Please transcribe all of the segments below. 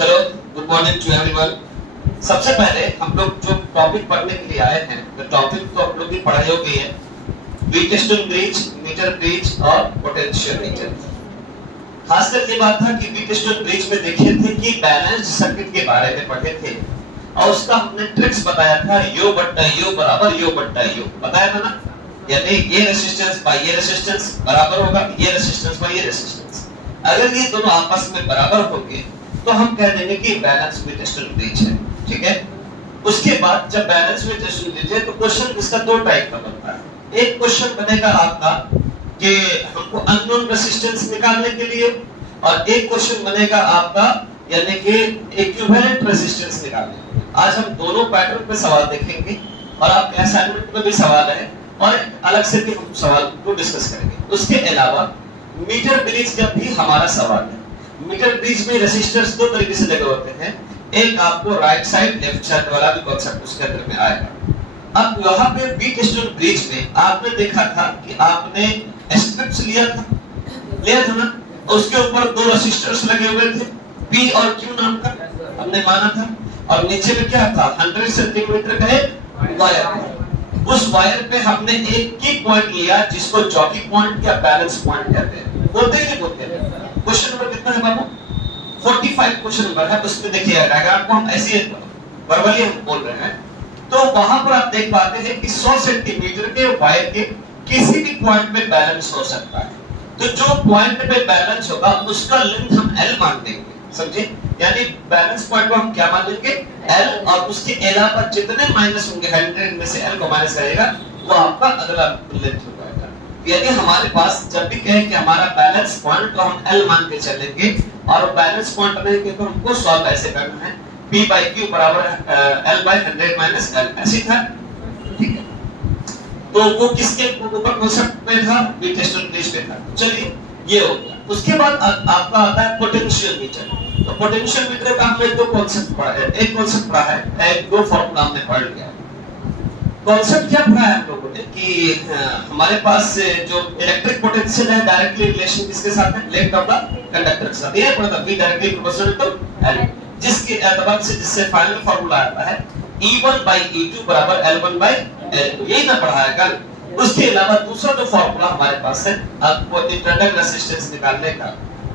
चलो, good morning to everyone. सबसे पहले हम लोग जो टॉपिक पढ़ने के लिए आए हैं, तो टॉपिक तो हम लोग की पढ़ाई हो गई है, वीटस्टोन ब्रिज, मीटर ब्रिज और पोटेंशियल मीटर। खासकर ये बात था कि वीटस्टोन ब्रिज में देखे थे कि बैलेंस्ड सर्किट के बारे में पढ़े थे और उसका हमने ट्रिक्स बताया था, यो बट्टा यो बराबर यो बट्टा यो, बताया था ना। यानी ये रेजिस्टेंस बाय ये रेजिस्टेंस बराबर होगा ये रेजिस्टेंस बाय ये रेजिस्टेंस। अगर ये दोनों आपस में बराबर होंगे तो हम कह देंगे कि बैलेंस वीटस्टोन ब्रिज है, ठीक है। उसके बाद जब बैलेंस वीटस्टोन ब्रिज है तो क्वेश्चन इसका दो टाइप का बनता है। एक क्वेश्चन बनेगा आपका कि हमको अननोन रेजिस्टेंस निकालने के लिए, और एक क्वेश्चन बनेगा आपका यानी कि इक्विवेलेंट रेजिस्टेंस निकालने के लिए। आज हम दोनों पैटर्न पे सवाल देखेंगे और आपके असाइनमेंट में भी सवाल है और अलग से भी हम सवाल को डिस्कस करेंगे। उसके अलावा मीटर ब्रिज का भी हमारा सवाल है। मीटर ब्रिज में रेजिस्टर्स दो तरीके से लगे होते हैं, एक आपको राइट साइड लेफ्ट साइड वाला भी कॉन्सेप्ट उसके अंदर में आएगा। अब वहां पे वीटस्टोन ब्रिज में आपने देखा था कि आपने स्ट्रिप्स लिया था ना, उसके ऊपर दो रेजिस्टर्स लगे हुए थे P और Q नाम का हमने माना था, और नीचे में क्या था 100 सेंटीमीटर का एक वायर। उस वायर पे हमने एक की पॉइंट लिया जिसको जॉकी पॉइंट या बैलेंस पॉइंट कहते हैं। बोलते ही नहीं बोलते हैं। क्वेश्चन नंबर कितना है बाबू? 45 क्वेश्चन नंबर है। उसमें देखिए डायग्राम को हम ऐसे वर्बली हम बोल रहे हैं, तो वहां पर आप देख पाते हैं कि 100 सेंटीमीटर के वायर के किसी भी पॉइंट पे बैलेंस हो सकता है। तो जो पॉइंट पे बैलेंस होगा उसका लेंथ हम L मान देंगे, समझे? यानी बैलेंस पॉइंट को हम क्या मान लेंगे? L, और उसके अलावा जितने माइनस होंगे 100 में से L को माइनस करेगा वो आपका अगला लेंथ हो जाएगा। यानी हमारे पास जब भी कहे कि हमारा बैलेंस पॉइंट तो हम L मान के चलेंगे, और बैलेंस पॉइंट रहेंगे तो हमको सॉल्व ऐसे करना है, P by Q बराबर L by 100 minus L, ऐसे था, ठीक है। तो वो किसके ऊपर कॉन्सेप्ट पे था? वीटस्टोन ब्रिज पे था। चलिए ये हो गया। उसके बाद आपका आता है पोटेंशियल मीटर। तो पोटेंशियल मीटर का हमने दो कॉन्सेप्ट पढ़ा है, एक कॉन्सेप्ट पढ़ा है, एक दो फॉर्मूला हमने पढ़ लिया। कॉन्सेप्ट क्या पढ़ा है हम लोगों ने कि हमारे पास जो इलेक्ट्रिक पोटेंशियल है डायरेक्टली रिलेशन किसके साथ है? लेंथ ऑफ द कंडक्टर के साथ। ये पढ़ा था V directly proportional to L, जिसके एतबार से जिससे फाइनल फार्मूला आता है E1 by E2 बराबर L1 by L2। यही ना पढ़ा है कल। उसके अलावा दूसरा जो फार्मूला हमारे पास है आपको इंटरनल रेजिस्टेंस निकालने का,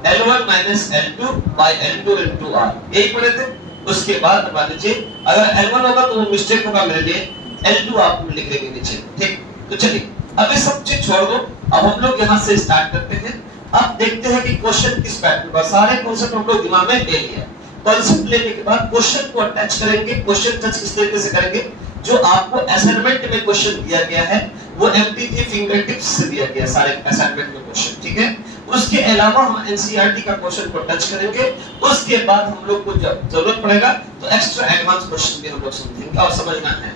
L1 minus L2 by L2 into R, यही पढ़े थे। उसके बाद मान लीजिए अगर L1 होगा तो वो मिस्टेक होगा मेरे लिए, L2 आप लिख लेंगे नीचे, ठीक। तो चलिए अब ये सब चीज छोड़ दो, अब हम लोग यहाँ से स्टार्ट करते हैं। अब देखते हैं कि क्वेश्चन किस पैटर्न का, सारे कॉन्सेप्ट हम लोग दिमाग में ले लिया। कॉन्सेप्ट लेने के बाद क्वेश्चन को अटैच करेंगे। क्वेश्चन टच किस तरीके से करेंगे? जो आपको असाइनमेंट में क्वेश्चन दिया गया है वो एमटीटी फिंगर टिप्स से दिया गया सारे असाइनमेंट में क्वेश्चन, ठीक है। उसके अलावा हम एनसीईआरटी का क्वेश्चन को टच करेंगे। उसके बाद हम लोग को जब जरूरत पड़ेगा तो एक्स्ट्रा एडवांस क्वेश्चन भी हम लोग समझेंगे और समझना है,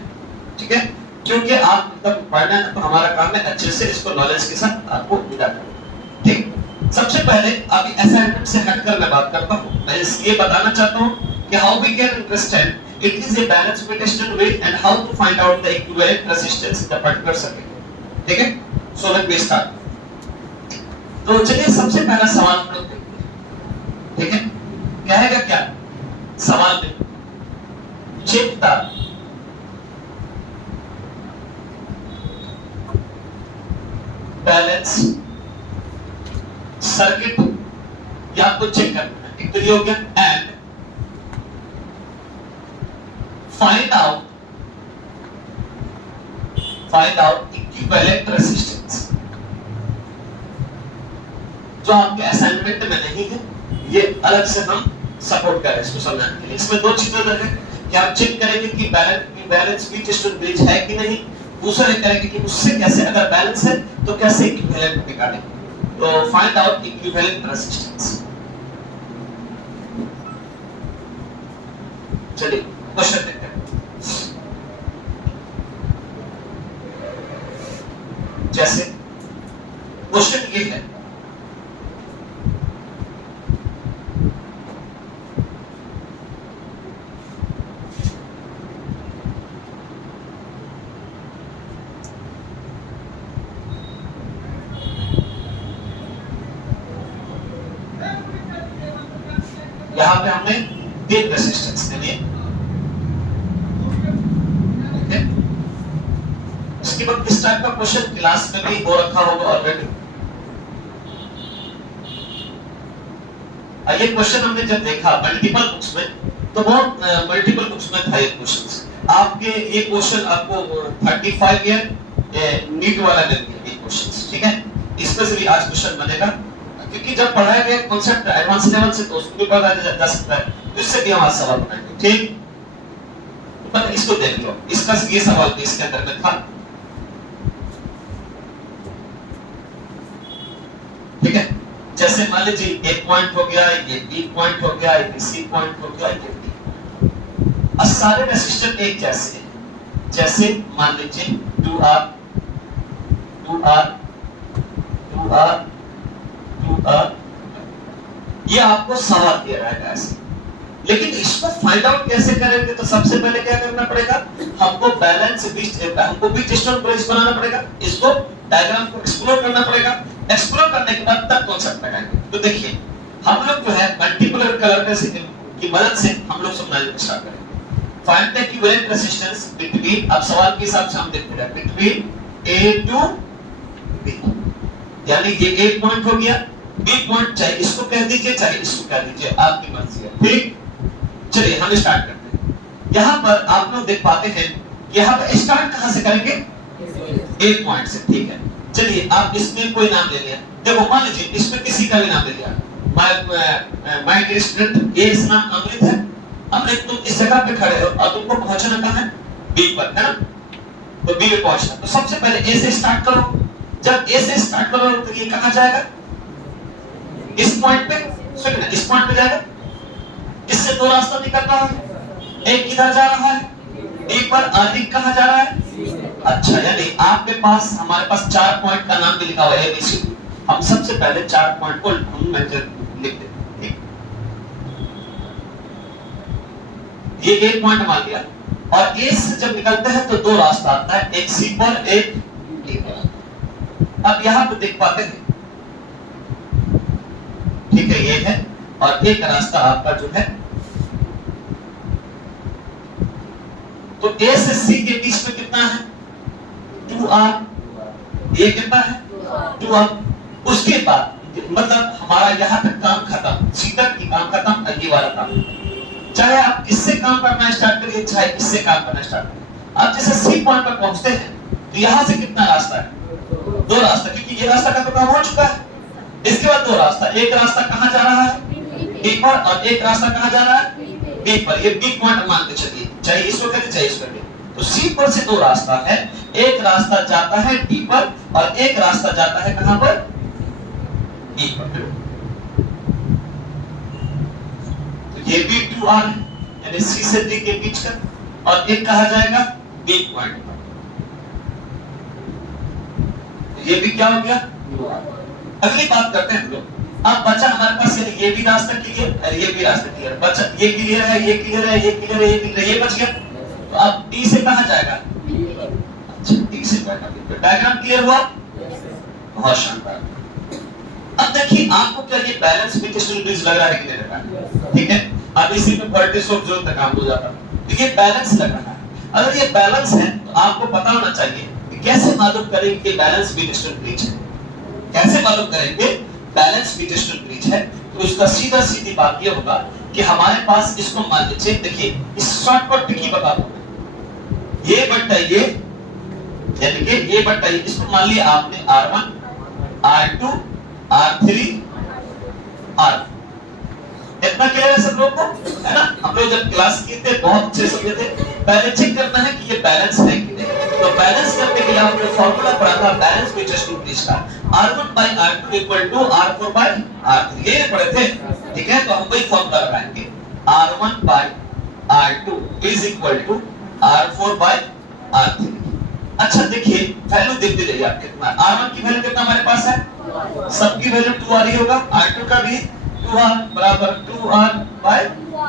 ठीक है। क्योंकि आप तब पढ़ना है तो हमारा काम है अच्छे से इसको नॉलेज के साथ आपको मिला करना, ठीक। सबसे पहले अभी असाइनमेंट से हटकर मैं बात करता हूं। मैं ये बताना चाहता हूं कि how we can understand it is a balance Wheatstone bridge and how to find out the equivalent resistance in the particular circuit, ठीक है। So let we start. तो चलिए सबसे पहला सवाल हम लोग देखते हैं, ठीक है। कहेगा क्या सवाल में? चेक द बैलेंस सर्किट, या आपको चेक करना है, एक तो ये हो गया, and find out equivalent resistance. जो आपके असाइनमेंट में नहीं है, ये अलग से हम सपोर्ट करें इसको समझाने के लिए। इसमें दो चीजें है कि आप चेक करेंगे कि बैलेंस वीटस्टोन ब्रिज है कि नहीं, दूसरा करेंगे कि उससे कैसे, अगर बैलेंस है तो कैसे इक्विवेलेंट निकालेंगे। तो फाइंड आउट इक्विवेलेंट रेजिस्टेंस। चलिए क्वेश्चन देखते हैं। जैसे क्वेश्चन ये है, यहाँ पे हमने प्रत्येक रेजिस्टेंस के लिए। ओके, इसके बाद इस टाइप का क्वेश्चन क्लास में भी हो रखा होगा ऑलरेडी। ये क्वेश्चन हमने जब देखा मल्टीपल बुक्स में, तो बहुत मल्टीपल बुक्स में था ये क्वेश्चंस। आपके ये क्वेश्चन आपको 35 ईयर नीट वाला मिल गया ये क्वेश्चंस, ठीक है। इसमें से भी आज क्वेश्चन बनेगा, क्योंकि जब पढ़ाया गया कांसेप्ट एडवांस लेवल से तो उसको भी पता जा सकता है, तो इससे भी हम आज सवाल बनाएंगे, ठीक। पर इसको देख लो, इसका ये सवाल भी इसके अंदर में था, ठीक है। जैसे मान लीजिए एक पॉइंट हो गया, ये बी पॉइंट हो गया, ये सी पॉइंट हो गया, ये डी। अब सारे रेजिस्टर एक जैसे हैं, जैसे मान लीजिए 2R 2R 2R 2R, ये आपको सवाल दिया रहेगा ऐसे। लेकिन इसको फाइंड आउट कैसे करेंगे, तो सबसे पहले क्या करना पड़ेगा, हमको बैलेंस हमको बीट स्टोन ब्रिज बनाना पड़ेगा, इसको डायग्राम को एक्सप्लोर करना पड़ेगा। एक्सप्लोर करने के बाद तब कॉन्सेप्ट लगाएंगे। तो देखिए हम लोग जो है मल्टीपल कलर की मदद से हम लोग समझाने स्टार्ट करेंगे। Find the equivalent resistance between, अब सवाल के हिसाब से हम देखते हैं, बिटवीन A टू B, यानी ये A पॉइंट हो गया, B पॉइंट चाहे इसको कह दीजिए चाहे इसको कह दीजिए, आपकी मर्जी है, ठीक। चलिए हम स्टार्ट करते हैं। यहाँ पर आप लोग देख पाते हैं, यहाँ पर स्टार्ट कहाँ से करेंगे, A पॉइंट से, ठीक है। चलिए आप इसमें कोई नाम ले लिया, देखो मान लीजिए इसमें किसी का भी नाम ले लिया, माय डियर स्टूडेंट, ये इस नाम अमृत है। अमृत, तुम इस जगह पे खड़े हो और तुमको पहुंचना कहाँ है, बी पर, है ना। तो बी पे पहुंचना, तो सबसे पहले ए से स्टार्ट करो। जब ए से स्टार्ट करो तो ये कहाँ जाएगा, इस पॉइंट पे, सुनिए ना, इस पॉइंट पे जाएगा। इससे दो रास्ता निकल रहा है, एक किधर जा रहा है, डी पर, अधिक कहाँ जा रहा है। अच्छा, यानी आपके पास, हमारे पास 4 पॉइंट का नाम भी लिखा हुआ है ABC। हम सबसे पहले 4 पॉइंट को हम लिख देते हैं। ये एक पॉइंट मान लिया, और ए से जब निकलते हैं तो दो रास्ता आता है, एक सी पर एक डी पर। अब यहां पे देख पाते हैं, ठीक है, ये है, और एक रास्ता आपका जो है, तो ए से सी के बीच में कितना है, 2R, ये कितना है 2R। उसके बाद मतलब हमारा यहाँ तक काम खत्म, सीधा की काम खत्म, ये वाला काम। चाहे आप इससे काम करना स्टार्ट करिए, चाहे इससे काम करना स्टार्ट करिए। आप जैसे सी पॉइंट पर पहुंचते हैं तो यहाँ से कितना रास्ता है, दो रास्ता, क्योंकि ये रास्ता का तो काम हो चुका है। इसके बाद दो रास्ता, एक रास्ता कहाँ जा रहा है, ए पर, और एक रास्ता कहाँ जा रहा है, बी पर। ये बी पॉइंट मान के चलिए, चाहे इसको करें चाहे इसको करें। तो सी पर से दो रास्ता है, एक रास्ता जाता है डी पर और एक रास्ता जाता है कहां पर, ई पर। तो ये भी 2R है, यानी सी से डी के बीच का, और एक कहा जाएगा बी पॉइंट पर। तो ये भी क्या हो गया, 2R। अगली बात करते हैं हम लोग। अब बचा हमारे पास, यानी ये भी रास्ता क्लियर और ये भी रास्ता क्लियर, बचा ये क्लियर है, ये क्लियर है, ये क्लियर है, ये क्लियर है, ये बच गया। तो अब डी से कहां जाएगा, अच्छा डी से जाएगा। डायग्राम क्लियर हुआ, बहुत शानदार। अब देखिए आपको क्या ये बैलेंस बीट स्टोन ब्रिज लग रहा है कि नहीं लग रहा है, ठीक है। अब इसी में वर्टिस ऑफ जोन तक काम हो जाता है, तो ये बैलेंस लग रहा है। अगर ये बैलेंस है तो आपको पता होना चाहिए कि कैसे मालूम करें कि बैलेंस बीट स्टोन ब्रिज है। कैसे मालूम करेंगे बैलेंस बीट स्टोन ब्रिज है, तो इसका सीधा सीधी बात ये होगा कि हमारे पास, इसको मान लीजिए, देखिए इस शॉर्टकट ट्रिक बता दूं, ये बट्टा ये, यानी कि ये बट्टा ये, इसको मान लिया आपने R1 R2 R3 R, इतना क्लियर है सब लोग को, है ना। हम लोग जब क्लास किए थे बहुत अच्छे समझे थे। पहले चेक करना है कि ये बैलेंस है कि नहीं। तो बैलेंस करने के लिए आपने फार्मूला पढ़ा था बैलेंस बीट स्टोन ब्रिज का, R1 by R2 equal to R4 by R3, ये पढ़े थे, ठीक है। तो हम वही फार्मूला लगाएंगे, R1 by R2 is equal to R4 by R3। अच्छा देखिए वैल्यू देखते जाइए आप कितना, R1 की वैल्यू कितना हमारे पास है, सबकी वैल्यू 2R ही होगा, R2 का भी 2R बराबर 2R by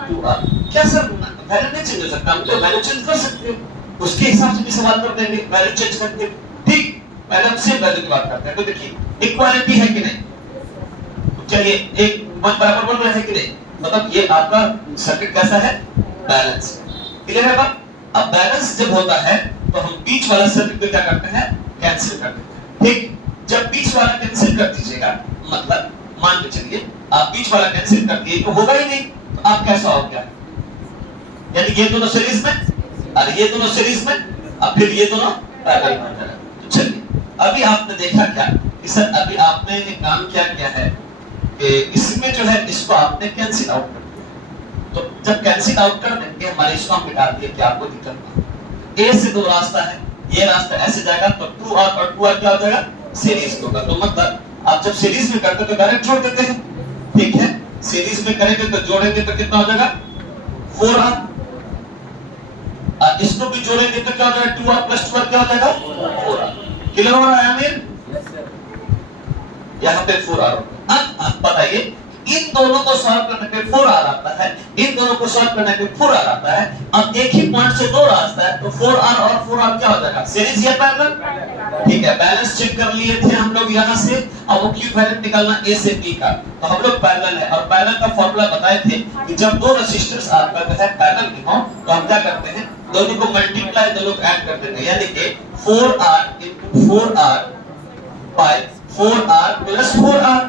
2R। क्या सर वैल्यू नहीं चेंज हो सकता, हम तो वैल्यू चेंज कर सकते हैं, उसके हिसाब से भी सवाल कर देंगे, वैल्यू चेंज करके, ठीक। पहले हम सेम वैल्यू की बात करते हैं। तो देखिए इक्वालिटी है कि नहीं, चलिए एक 1 बराबर 1 है कि नहीं, मतलब ये आपका सर्किट कैसा है, बैलेंस। क्लियर है बात? अब बैलेंस जब होता है तो हम बीच वाला सर्किट को क्या करते हैं, कैंसिल कर देते हैं। ठीक, जब बीच वाला कैंसिल कर दीजिएगा, मतलब मान के चलिए आप बीच वाला कैंसिल कर दिए तो होगा ही नहीं, तो आप कैसा हो गया, यानी ये दोनों सीरीज में और ये दोनों सीरीज में, अब फिर ये दोनों पैरेलल में जा रहा है। तो चलिए अभी आपने देखा क्या कि सर अभी आपने काम क्या किया है कि इसमें जो है इसको आपने कैंसिल आउट कर दिया। तो जब कैंसिल आउट कर देंगे हमारे इसको हम मिटा दिए कि आपको दिक्कत ना। ए से दो रास्ता है, ये रास्ता ऐसे जाएगा तो 2R और 2R क्या हो जाएगा, सीरीज होगा। तो मतलब आप जब सीरीज में करते तो डायरेक्ट जोड़ देते हैं, ठीक है, सीरीज में करेंगे तो जोड़ेंगे तो कितना हो जाएगा 4R, और इसको भी जोड़ेंगे तो क्या हो जाएगा 2R प्लस 2R क्या हो जाएगा 4R। क्लियर हो रहा है आमिर? यहाँ पे 4R। अब बताइए इन दोनों को सॉल्व करने पे 4R आता है, इन दोनों को सॉल्व करने पे 4R आता है। अब एक ही पॉइंट से दो रास्ता है तो 4R और 4R क्या हो जाएगा, सीरीज या पैरेलल? ठीक है, बैलेंस चेक कर लिए थे हम लोग यहाँ से। अब वो इक्विवेलेंट निकालना A से B का, तो हम लोग पैरेलल है और पैरेलल का फार्मूला बताए थे कि जब दो रेजिस्टर्स आपका जो है पैरेलल में हो तो हम क्या करते हैं, दोनों को मल्टीप्लाई दोनों को ऐड कर देते हैं, यानी कि 4R into 4R by 4R plus 4R,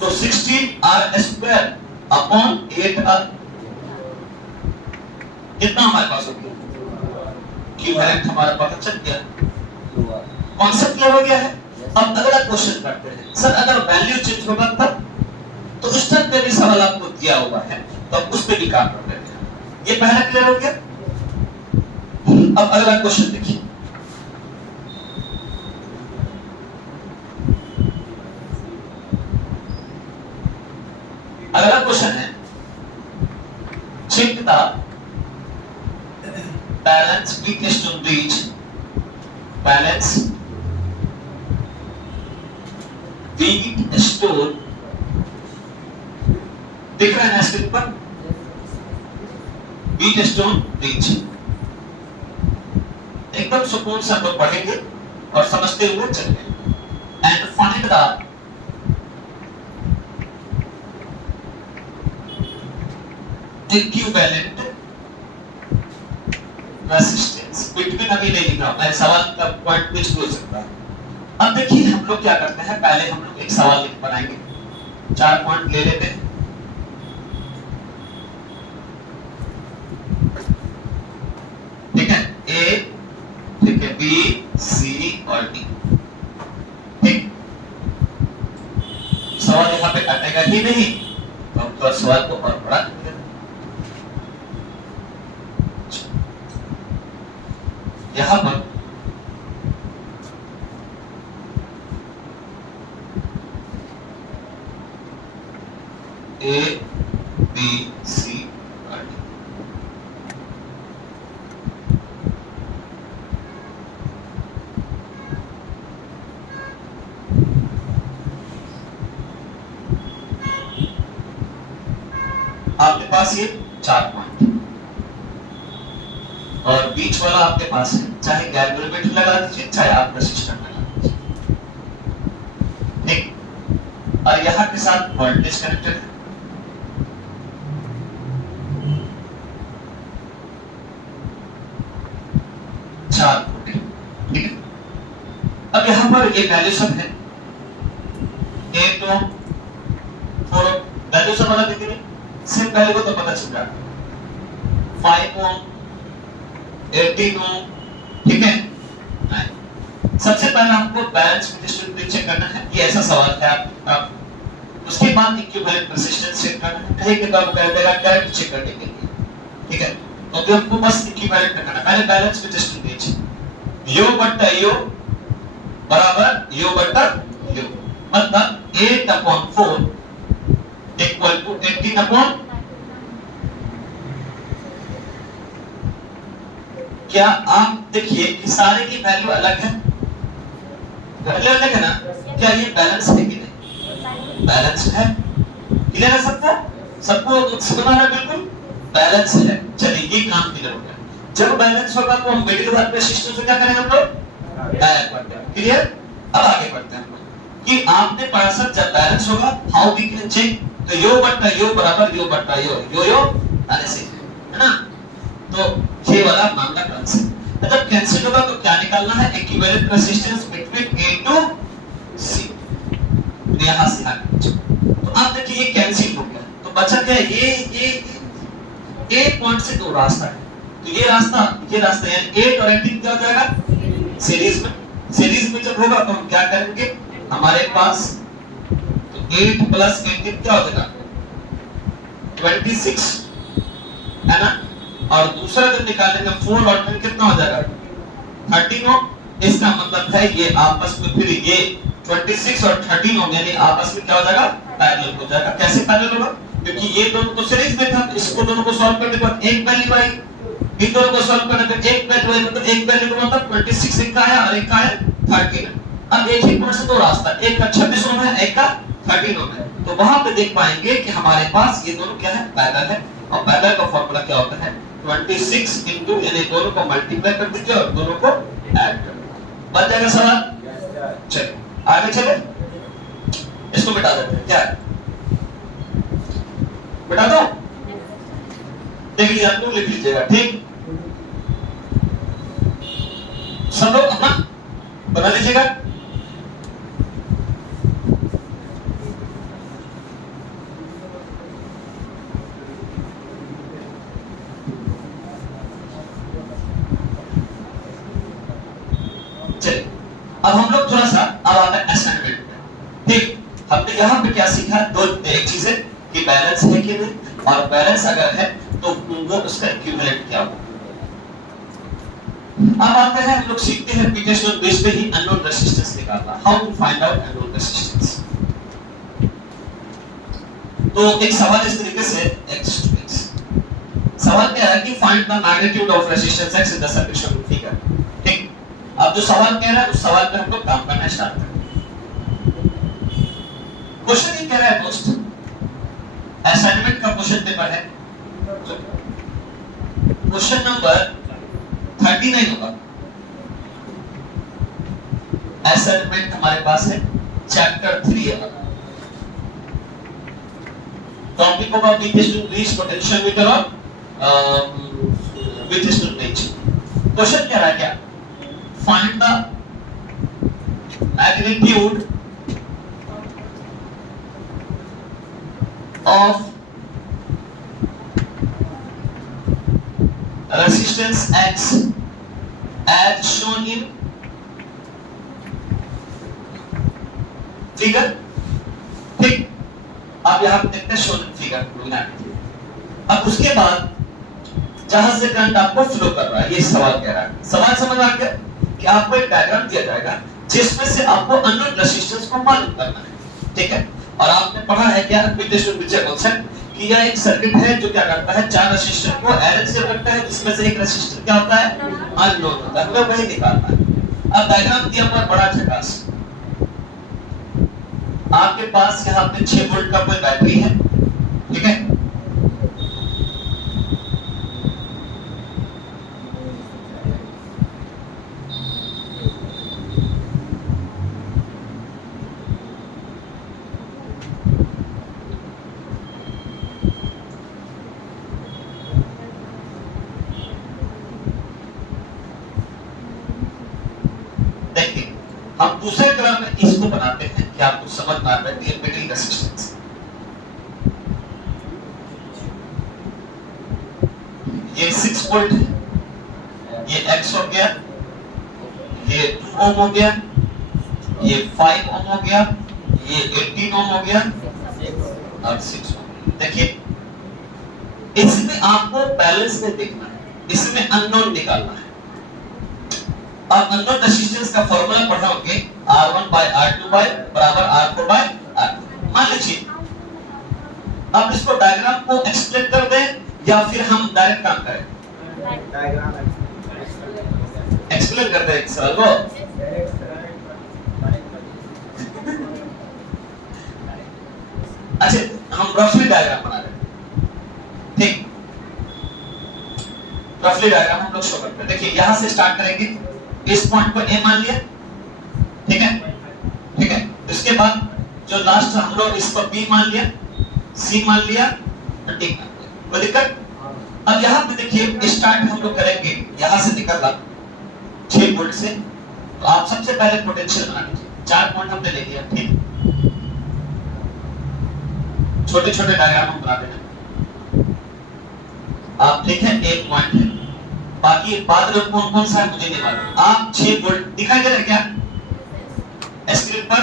तो 16R square upon 8R कितना हमारे पास हो गया, इक्विवेलेंट हमारा पता चल गया, कॉन्सेप्ट क्लियर हो गया है। अब अगला क्वेश्चन करते हैं, सर अगर वैल्यू चेंज होगा तब, तो उस तरह का भी सवाल आपको दिया हुआ है तो उस पे भी काम कर लेते हैं। ये पहला क्लियर हो गया। अब अगला क्वेश्चन देखिए, अगला क्वेश्चन है check the balance weakest on bridge, balance weak store, दिख रहा है ना स्क्रीन पर, weak स्टोन ब्रिज। एकदम सुकून से हम लोग पढ़ेंगे और समझते हुए चलेंगे। And find the equivalent resistance between, अभी नहीं लिखा मैं सवाल का पॉइंट मिस हो सकता है। अब देखिए हम लोग क्या करते हैं, पहले हम लोग एक सवाल लिख बनाएंगे, 4 पॉइंट ले लेते हैं। ठीक है, A, ठीक है, B, C और D। ठीक, सवाल यहाँ पे अटेगा ही नहीं तो हम तो सवाल को और बड़ा कर देंगे। यहाँ पर A, B, C और D। आपके पास ये 4 पॉइंट और बीच वाला आपके पास है, चाहे कैलकुलेटर लगा दीजिए चाहे आप रेजिस्टर लगा दीजिए। ठीक, और यहाँ के साथ वोल्टेज कनेक्टेड है। ठीक है, अब यहाँ पर एक वैल्यू सब है, 8 ओम 4 ओम, वैल्यू सब वाला दिख रही है, सिर्फ पहले को तो पता चल रहा है 5 ओम 18 ओम। ठीक है, सबसे पहले आपको बैलेंस रेजिस्टेंस चेक करना है, ये ऐसा सवाल है आप उसके बाद इक्विवेलेंट रेजिस्टेंस चेक करना है, कहीं के बाद कह देगा करंट चेक करने के लिए। ठीक है, तो अभी हमको बस इक्विवेलेंट करना है। पहले बैलेंस रेजिस्टेंस यो बट्टा यो बराबर यो बट्टा यो, मतलब 8/4 इक्वल टू 18/, क्या आप देखिए कि सारे की वैल्यू अलग है, वैल्यू अलग है ना, क्या ये बैलेंस है कि नहीं, बैलेंस है। क्लियर है सबको, सबको समझ है, बिल्कुल बैलेंस है। चलिए ये काम क्लियर हो गया। जब बैलेंस होगा तो हम मिडिल वाले रेजिस्टेंस से क्या करेंगे हम लोग, ऐड करते हैं। क्लियर, अब आगे बढ़ते हैं कि आपने पढ़ा सर जब बैलेंस होगा हाउ वी कैन चेक तो यो बट्टा यो बराबर यो बट्टा यो, यो यो ऐसे है ना। तो ये वाला मामला कैंसिल। जब कैंसिल होगा तो क्या निकालना है, equivalent resistance between A to C. यहां से आगे तो आप देखिए ये कैंसिल हो गया, तो बचा क्या, ये ए पॉइंट से दो रास्ता है, तो ये रास्ता यानी 8 और 18 क्या हो जाएगा सीरीज में। सीरीज में जब होगा तो हम क्या करेंगे, हमारे पास तो 8 प्लस 18 क्या हो जाएगा 26 है ना। और दूसरा जब निकालेंगे 4 और 10 कितना हो जाएगा 13 हो। इसका मतलब है ये आपस में फिर ये 26 और 13 होंगे, यानी आपस में क्या हो जाएगा पैरेलल हो जाएगा। कैसे पैरेलल होगा, क्योंकि ये दोनों तो सीरीज में था, इसको दोनों को सॉल्व करने के बाद एक वैल्यू आई, इन दोनों को सॉल्व करने पे एक वैल्यू आई, मतलब एक वैल्यू का मतलब 26 एक का है और एक का है 13 है। अब एक ही पॉइंट से दो रास्ता, एक का 26 होना है, एक का 13 होना है, तो वहां पे देख पाएंगे कि हमारे पास ये दोनों क्या है पैरेलल है। और पैरेलल का फार्मूला क्या होता है 26 इनटू, यानी दोनों को मल्टीप्लाई कर दीजिए और दोनों को ऐड कर दीजिए, बन जाएगा सवाल। चलिए आगे चले, इसको मिटा देते हैं, क्या मिटा दो, देख लीजिए आप लोग लिख लीजिएगा, ठीक। सब लोग अपना बना लीजिएगा। चलिए अब हम लोग थोड़ा सा अब आता है असाइनमेंट में, ठीक। हमने यहाँ पे क्या सीखा, दो एक चीज है कि बैलेंस है कि नहीं, और बैलेंस अगर है तो वो उसका इक्विवेलेंट क्या होगा। अब आते हैं हम लोग सीखते हैं पीटरसन बेस पे ही अननोन रेजिस्टेंस निकालना, how to find out unknown resistance. तो एक सवाल इस तरीके से x to x, सवाल क्या है कि find the magnitude of resistance x in the circuit shown figure, ठीक। अब जो सवाल कह रहा है उस सवाल पे हम लोग काम करना स्टार्ट करेंगे। क्वेश्चन ये कह रहा है दोस्त, असाइनमेंट का क्वेश्चन पेपर है, क्वेश्चन नंबर 39 होगा। असाइनमेंट हमारे पास है चैप्टर 3 है, टॉपिक होगा वीटेस्ट टू रीच पोटेंशियल मीटर और वीटेस्ट टू रीच। क्वेश्चन कह रहा है क्या, find the magnitude of resistance X as shown in figure, ठीक। अब यहां पे देखते हैं shown in figure, अब उसके बाद जहां से करंट आपको फ्लो कर रहा है, ये सवाल कह रहा है। सवाल समझ आ गया कि आपको एक डायग्राम दिया जाएगा जिसमें से आपको अननोन रेजिस्टेंस को मालूम करना है, ठीक है। और आपने पढ़ा है क्या कॉन्सेप्ट कि यह एक सर्किट है जो क्या करता है, चार रेजिस्टर को अरेंज करता है, जिसमें से एक रेजिस्टर क्या होता है अननोन होता है, हमें वही निकालना है। अब डायग्राम दिया हुआ बड़ा झकास, आपके पास यहाँ पे 6 वोल्ट का कोई बैटरी है, ठीक है। हम दूसरे क्रम में इसको बनाते हैं कि आपको समझ में आ रहा है कि मिडिल रेजिस्टेंस, ये 6 वोल्ट है, ये X हो गया, ये 2 ओम हो गया, ये 5 ओम हो गया, ये 18 ओम हो गया और 6 ओम। देखिए इसमें आपको बैलेंस में देखना है, इसमें अननोन निकालना है। अब अननोन रेजिस्टेंस का फार्मूला पढ़ा होंगे R1 by R2 by बराबर R4 by R2। मान लीजिए अब इसको डायग्राम को एक्सप्लेन कर दें या फिर हम डायरेक्ट काम करें, डायग्राम एक्सप्लेन कर दें एक सवाल को। अच्छा हम रफली डायग्राम बना रहे हैं, ठीक। रफली डायग्राम हम लोग शो करते हैं। देखिए यहां से स्टार्ट करेंगे, इस पॉइंट को ए मान लिया, ठीक है, ठीक है। इसके बाद जो लास्ट हम लोग इसको बी मान लिया, सी मान लिया, डी मान लिया, कोई दिक्कत? अब यहाँ पे देखिए स्टार्ट हम लोग करेंगे, यहाँ से निकला 6 वोल्ट से, तो आप सबसे पहले पोटेंशियल बना लीजिए। 4 पॉइंट हमने ले लिया, ठीक, छोटे छोटे डायग्राम हम बना देना आप, ठीक है, 1 पॉइंट है, बाकी बाद में कौन कौन सा है मुझे नहीं मालूम। आप 6 वोल्ट दिखाई दे रहा है क्या स्क्रीन पर?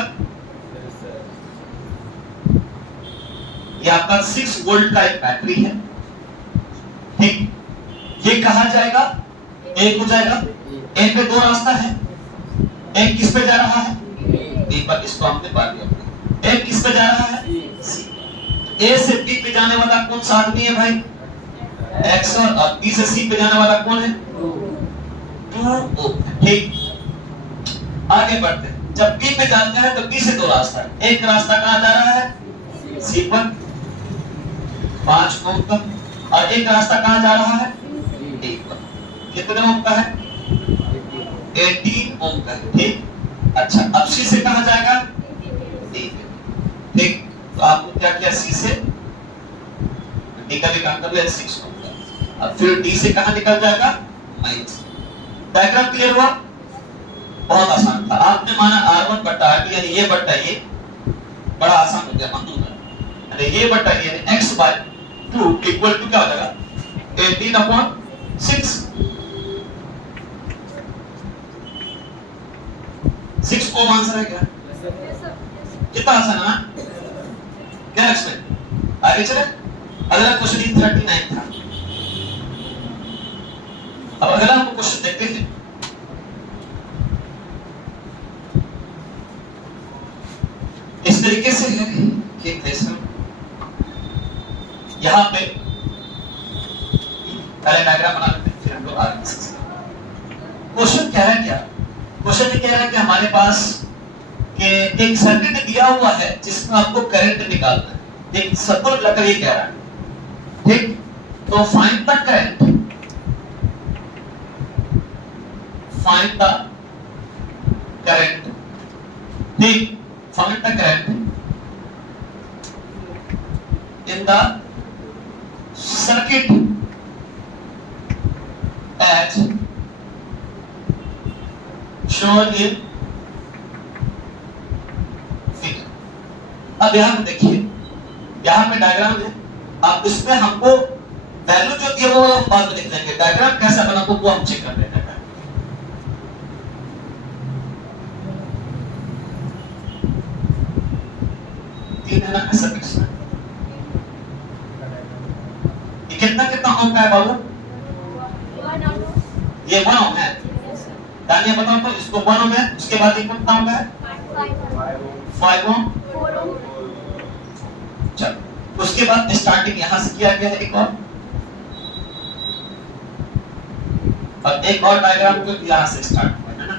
ये आपका 6 वोल्ट का एक बैटरी है, ठीक, ये कहां जाएगा? एक हो जाएगा, एक पे 2 रास्ता है, एक किस पे जा रहा है? बी पर, इसको हमने पा लिया। एक किस पे जा रहा है? सी। ए से बी पे जाने वाला कौन सा आदमी है भाई? एक्स, और बी से सी पे जाने वाला कौन है? 2 ओ, ठीक। आगे बढ़ते हैं, जब बी पे जाते हैं तो बी से 2 रास्ता है, एक रास्ता कहां जा रहा है? सी पर 5 ओम का, और एक रास्ता कहां जा रहा है? डी पर। कितने ओम का है? 80 ओम का, ठीक। अच्छा, अब सी से कहां जाएगा? डी पे, ठीक। तो आपको क्या किया? सी से डी का भी काम कर लिया, 6 ओम का। अब फिर डी से कहां निकल जाएगा? माइनस। डायग्राम क्लियर हुआ? बहुत आसान था। आपने माना R1 बटा R2 यानी ये बटा ये, बड़ा आसान हो गया, मान दूंगा। अरे ये बटा ये यानी x by 2 इक्वल टू क्या हो जाएगा? 18/6। 6 को आंसर है क्या? कितना आसान है ना? क्या एक्सपेक्ट? आगे चले, अगला क्वेश्चन 39 था। अब अगला हम क्वेश्चन देखते हैं। इस तरीके से है कि क्वेश्चन यहां पे पहले डायग्राम बना लेते हैं, फिर हम लोग आगे डिस्कस करेंगे। क्वेश्चन क्या है? क्या क्वेश्चन ये कह रहा है कि हमारे पास के एक सर्किट दिया हुआ है जिसमें आपको करंट निकालना है। एक सर्कल लगाकर ये कह रहा है, ठीक। तो find the current, find the current, ठीक, find the current in the circuit as shown in figure। अब यहां पे देखिए, यहां पे डायग्राम है, आप इसमें हमको वैल्यू जो दिया वो हम बाद में लिख लेंगे, डायग्राम कैसा बना वो हम चेक कर लेंगे। तीन है ना ऐसा कुछ ना, कितना कितना ओम का है बाबू? ये 1 ओम है। दानिया बताओ तो, इसको 1 ओम है, उसके बाद ये कितना ओम का है? 5 ओम। चलो, उसके बाद स्टार्टिंग यहां से किया गया है एक और एक और डायग्राम को यहां से स्टार्ट हुआ है ना,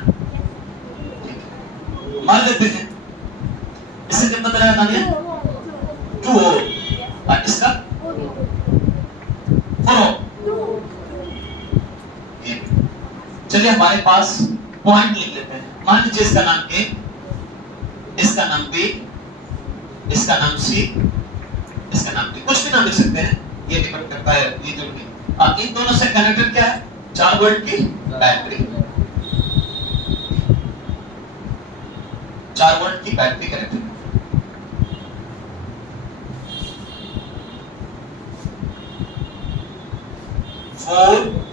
मान लेते हैं। इससे कितना तरह है दानिया? 2 ओम, और इसका 4 ओम। चलिए हमारे पास पॉइंट लिख लेते हैं। मान लीजिए इसका नाम A, इसका नाम B, इसका नाम C, इसका नाम D, कुछ भी नाम लिख सकते हैं, ये डिपेंड करता है ये जो भी। इन दोनों से कनेक्टेड क्या है? 4 वोल्ट की बैटरी, 4 वोल्ट की बैटरी कनेक्टेड।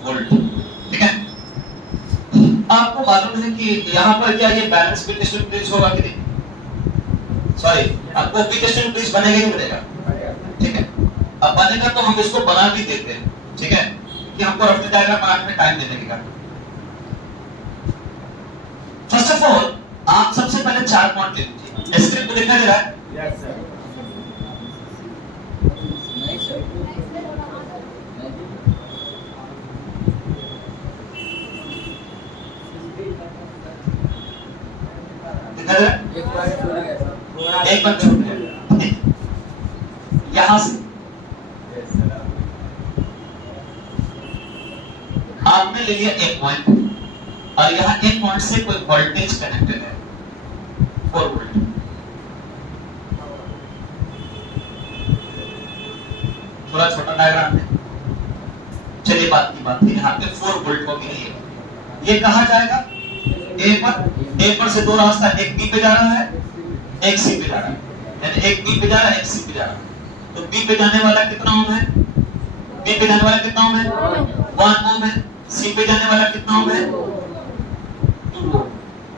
वोल्ट, ठीक है। आपको मालूम है कि यहाँ पर क्या ये बैलेंस बिट स्टूडेंट ब्रिज होगा कि नहीं? सॉरी, आपको बिट स्टूडेंट ब्रिज बनेगा नहीं बनेगा? ठीक है, अब बनेगा तो हम इसको बना भी देते हैं, ठीक है, कि हमको रफली डायग्राम बनाने में टाइम नहीं लगेगा। फर्स्ट ऑफ ऑल आप सबसे पहले 4 पॉइंट ले लीजिए। स्क्रीन पे दिखाई दे रहा है? Yes sir. एक बार छूट गया यहां से, आपने ले लिया एक पॉइंट और यहां एक पॉइंट से कोई वोल्टेज कनेक्टेड है 4 वोल्ट। थोड़ा छोटा डायग्राम है। चलिए बात की बात है, यहाँ पे 4 वोल्ट को मिली ये कहाँ जाएगा? ए पर से दो रास्ता, एक बी पे जा रहा है, एक सी पे जा रहा है, यानी एक बी पे जा रहा है, एक सी पे जा रहा है। तो बी पे जाने वाला कितना ओम है? बी पे जाने वाला कितना ओम है? 1 ओम है। सी पे जाने वाला कितना ओम है? 2 ओम।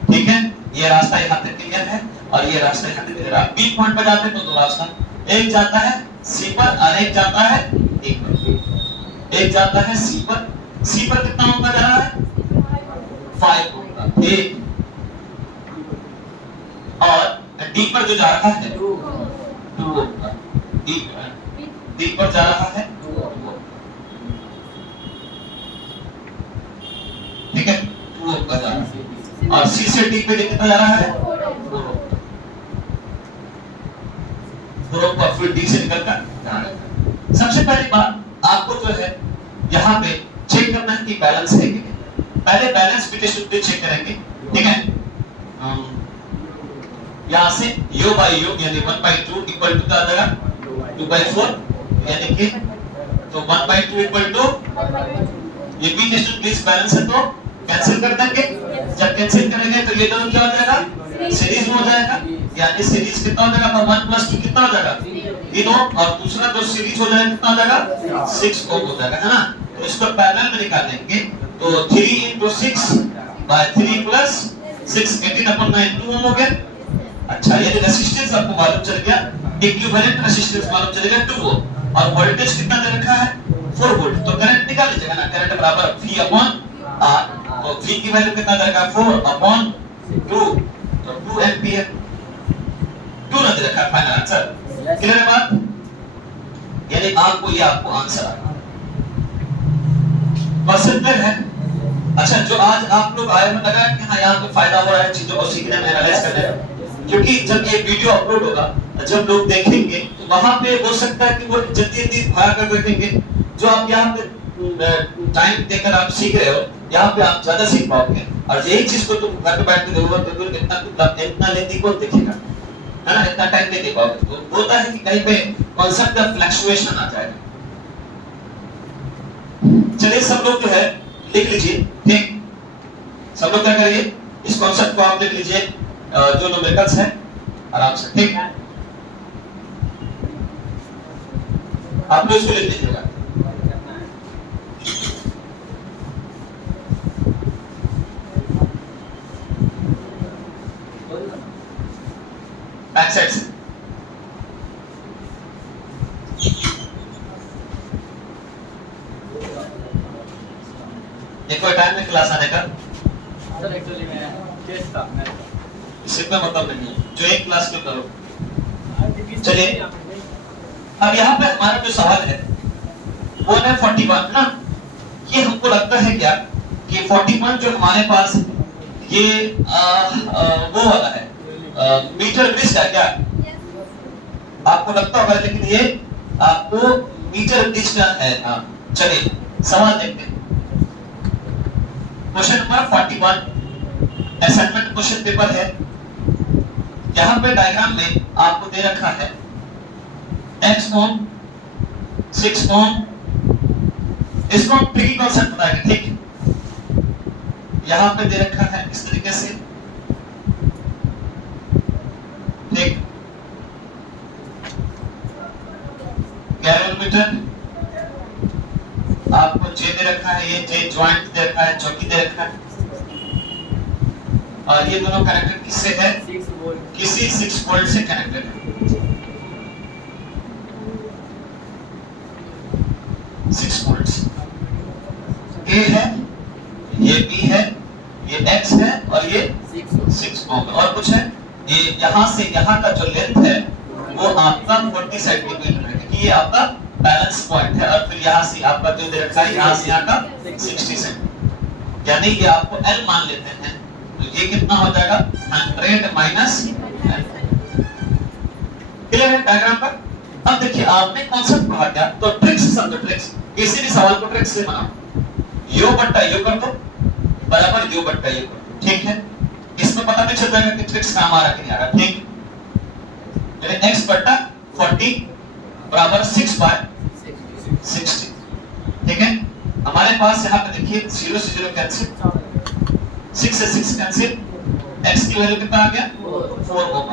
ठीक है, ये रास्ता यहाँ तक क्लियर है और ये रास्ता यहाँ तक क्लियर है। बी पॉइंट पर जाते तो दो रास्ता, एक जाता है सी पर और एक जाता है ए पर। एक जाता है सी पर, सी पर कितना ओम का जा रहा है? 5 ओम का। एक और डी पर जो जा रहा है 2 ओम का। डी पर जा रहा है 2 ओम। ठीक है, 2 ओम का जा रहा है और सी से डी पे कितना जा रहा है? 4 ओम का। फिर डी से निकल कर जा रहा है। सबसे पहली बात आपको जो है यहाँ पे चेक करना है कि बैलेंस है कि नहीं। पहले बैलेंस भी चेक करेंगे। ठीक है, यहाँ से u by u यानी 1/2 इक्वल टू क्या आ जाएगा? 2/4 यानी कि तो 1/2 इक्वल टू ये बी टेस्ट प्लीज बैलेंस है तो कैंसिल कर देंगे। जब कैंसिल करेंगे तो ये दोनों क्या हो जाएगा? सीरीज में हो जाएगा, यानी सीरीज कितना हो जाएगा? 1 + 2 कितना हो जाएगा? 3 ओम। और दूसरा जो सीरीज हो जाएगा कितना हो जाएगा? 6 ओम हो जाएगा, है ना। तो इसको पैरेलल में निकालेंगे तो 3 × 6 / 3 + 6 18/9 2 ओम हो गया। अच्छा, ये रेजिस्टेंस आपको मालूम चल गया, इक्विवेलेंट रेजिस्टेंस मालूम चल गया 2 ओम और वोल्टेज कितना दे रखा है? 4 वोल्ट। तो करंट निकाल लीजिएगा ना, करंट बराबर V/R। तो V की वैल्यू कितना दे रखा है? 4/2 तो 2 एम्पीयर। 2 ना दे रखा है फाइनल आंसर। क्लियर है बात? यानी आपको आंसर आ गया। क्वेश्चन क्लियर है? अच्छा, जो आज आप लोग आए हो लगा कि हाँ यहाँ पे फायदा हो रहा है चीजों को सीखने में, एनालाइज करने में, क्योंकि जब ये वीडियो अपलोड होगा, जब लोग देखेंगे तो वहां पे हो सकता है कि वो जल्दी भाग कर देखेंगे। जो आप यहाँ पे टाइम देकर आप सीख रहे हो, यहाँ पे आप ज्यादा सीख पाओगे। और यही चीज को तुम घर पे बैठ के देखोगे तो इतना लेंदी कौन देखेगा, है ना। इतना टाइम नहीं दे पाओगे। तो होता है कि कहीं पे कॉन्सेप्ट का फ्लक्चुएशन आ जाएगा। चलिए सब लोग जो है लिख लीजिए। ठीक, सब लोग क्या करिए, इस कॉन्सेप्ट को आप लिख लीजिए, जो न्यूमेरिकल्स है आराम से। ठीक, आप लोग इसको लिख लीजिएगा। बैक साइड से देखो टाइम में क्लास आने का सर एक्चुअली मैं टेस्ट था मैं इससे कोई मतलब नहीं है, जो एक क्लास में करो। चलिए अब यहाँ पे हमारा जो सवाल है वो है 41 ना। ये हमको लगता है क्या कि 41 जो हमारे पास ये वो वाला है मीटर ब्रिज का क्या आपको लगता होगा, लेकिन ये आपको मीटर ब्रिज का है। चलिए सवाल देखते हैं। Question number 41 assignment question paper है। यहाँ पे डायग्राम में आपको दे रखा है x ओम 6 ओम। इसको हम ट्रिकी कॉन्सेप्ट बताएंगे। ठीक, यहाँ पे दे रखा है इस तरीके से। ठीक, गैलोमीटर आपको J दे रखा है, ये J ज्वाइंट दे रखा है, चौकी दे रखा है। और ये दोनों कनेक्टेड किससे है? 6 वोल्ट किसी 6 वोल्ट से कनेक्टेड है। 6 वोल्ट A है, ये B है, ये X है और ये 6 ओम। और कुछ है, ये यहाँ से यहाँ का जो लेंथ है वो आपका 40 सेंटीमीटर है, क्योंकि ये आपका बैलेंस पॉइंट है। और फिर यहाँ से आपका जो दे रखा है यहाँ से यहाँ का 60 सेंटीमीटर, यानी ये आपको L मान लेते हैं। तो ये कितना हो जाएगा? 100 माइनस। क्लियर है डायग्राम पर? अब देखिए आपने कॉन्सेप्ट पढ़ा क्या, तो ट्रिक्स समझो। ट्रिक्स, किसी भी सवाल को ट्रिक्स से बनाओ। यो बट्टा यो कर दो बराबर यो बट्टा यो कर दो। ठीक है, इसमें पता नहीं चल जाएगा कि ट्रिक्स काम आ रहा कि नहीं आ रहा। ठीक, चलिए x बट्टा 40 बराबर 6 बाय 60। ठीक है, हमारे पास यहाँ पे देखिए 0 से 0 कैंसिल, 6 से 6 कैंसिल, x की वैल्यू कितना आ गया 4 ओम।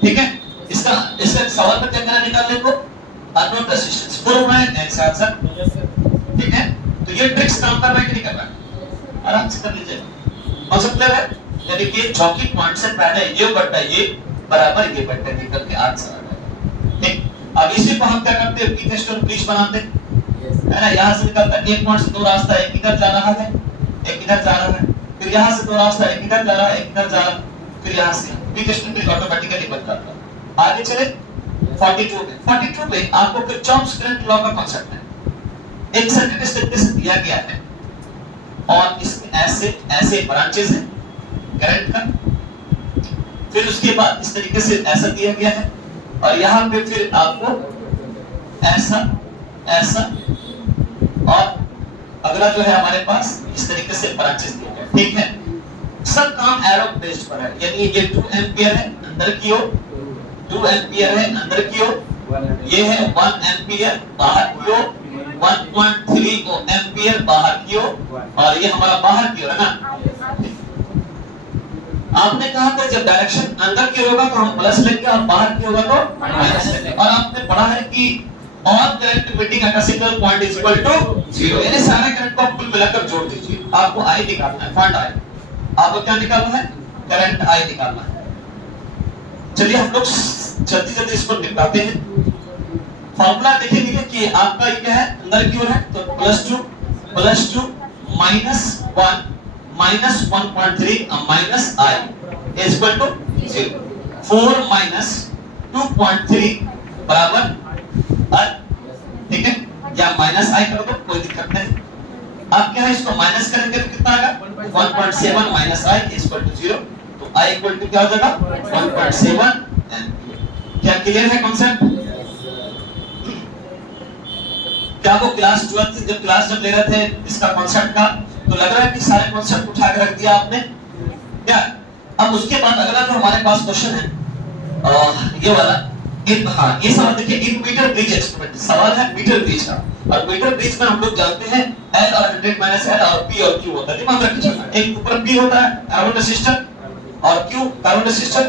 ठीक है, इसका सवाल में क्या करना निकालने को अननोन रेजिस्टेंस 4 ओम है x आंसर। ठीक है, तो ये ट्रिक्स काम कर रहा है कि नहीं कर रहा है, आराम से कर लीजिएगा। कॉन्सेप्ट क्लियर है? यानी कि चौकी पॉइंट से पहले ये बटा ये बराबर ये बटा निकल के आंसर आ जाएगा। ठीक, अब इसी को हम क्या करते हैं, पी टेस्ट और ब्रीच बनाते हैं, है ना। यहाँ से निकलता है एक पॉइंट से दो रास्ता, एक इधर जा रहा है एक इधर जा रहा है, फिर यहाँ से दो रास्ता, एक इधर जा रहा है एक इधर जा रहा है, फिर यहाँ से पी टेस्ट और ब्रीच ऑटोमेटिकली बन जाता है। आगे चले 42 में आपको किरचॉफ्स करंट लॉ का कॉन्सेप्ट है। एक सर्किट इस तरीके से दिया गया है और इसमें ऐसे ब्रांचेस हैं करंट का, फिर उसके बाद इस तरीके से ऐसा दिया गया है और यहाँ पे फिर आपको ऐसा और अगला जो है हमारे पास इस तरीके से ब्रांचेस दिए गए। ठीक है, सब काम एरो बेस्ड पर है, यानी ये 2 एम्पियर है अंदर की ओर, 2 एम्पियर है अंदर की ओर, ये है 1 एम्पियर बाहर की ओर, 1.3 एम्पियर बाहर की ओर, और ये हमारा बाहर की ओर है ना। आपने कहा था जब डायरेक्शन अंदर की होगा तो हम प्लस लेंगे और बाहर की होगा तो माइनस लेंगे, और आपने पढ़ा है कि all current meeting at a single point is equal to 0, यानी सारे करंट को कुल मिलाकर जोड़ दीजिए। आपको आई निकालना है, फंड आई, आपको क्या निकालना है, करंट आई निकालना है। चलिए हम लोग जल्दी इसको निकालते हैं। फॉर्मूला देखेंगे कि आपका ये क्या है, अंदर की ओर है तो +2 -1 -1.3 minus i is equal to 0। 4 -2.3 बराबर i। ठीक है, या माइनस i कर दो, कोई दिक्कत नहीं। आप क्या है इसको माइनस करेंगे तो कितना आएगा 1.7 minus i is equal to 0, तो i इक्वल टू क्या हो जाएगा 1.7 एम्पीयर। क्या क्लियर है कॉन्सेप्ट? क्या वो क्लास 12 जब क्लास ले रहे थे इसका कॉन्सेप्ट का, तो लग रहा है कि सारे कॉन्सेप्ट उठा के रख दिया आपने क्या? अब उसके बाद अगला जो हमारे पास क्वेश्चन है ये वाला, ये सवाल देखिए, इन मीटर ब्रिज एक्सपेरिमेंट सवाल है मीटर ब्रिज का, और मीटर ब्रिज में हम लोग जानते हैं L और 100 - L और P और Q होता है, दिमाग रखिएगा। एक ऊपर P होता है कार्बन रेसिस्टर और Q carbon resistor,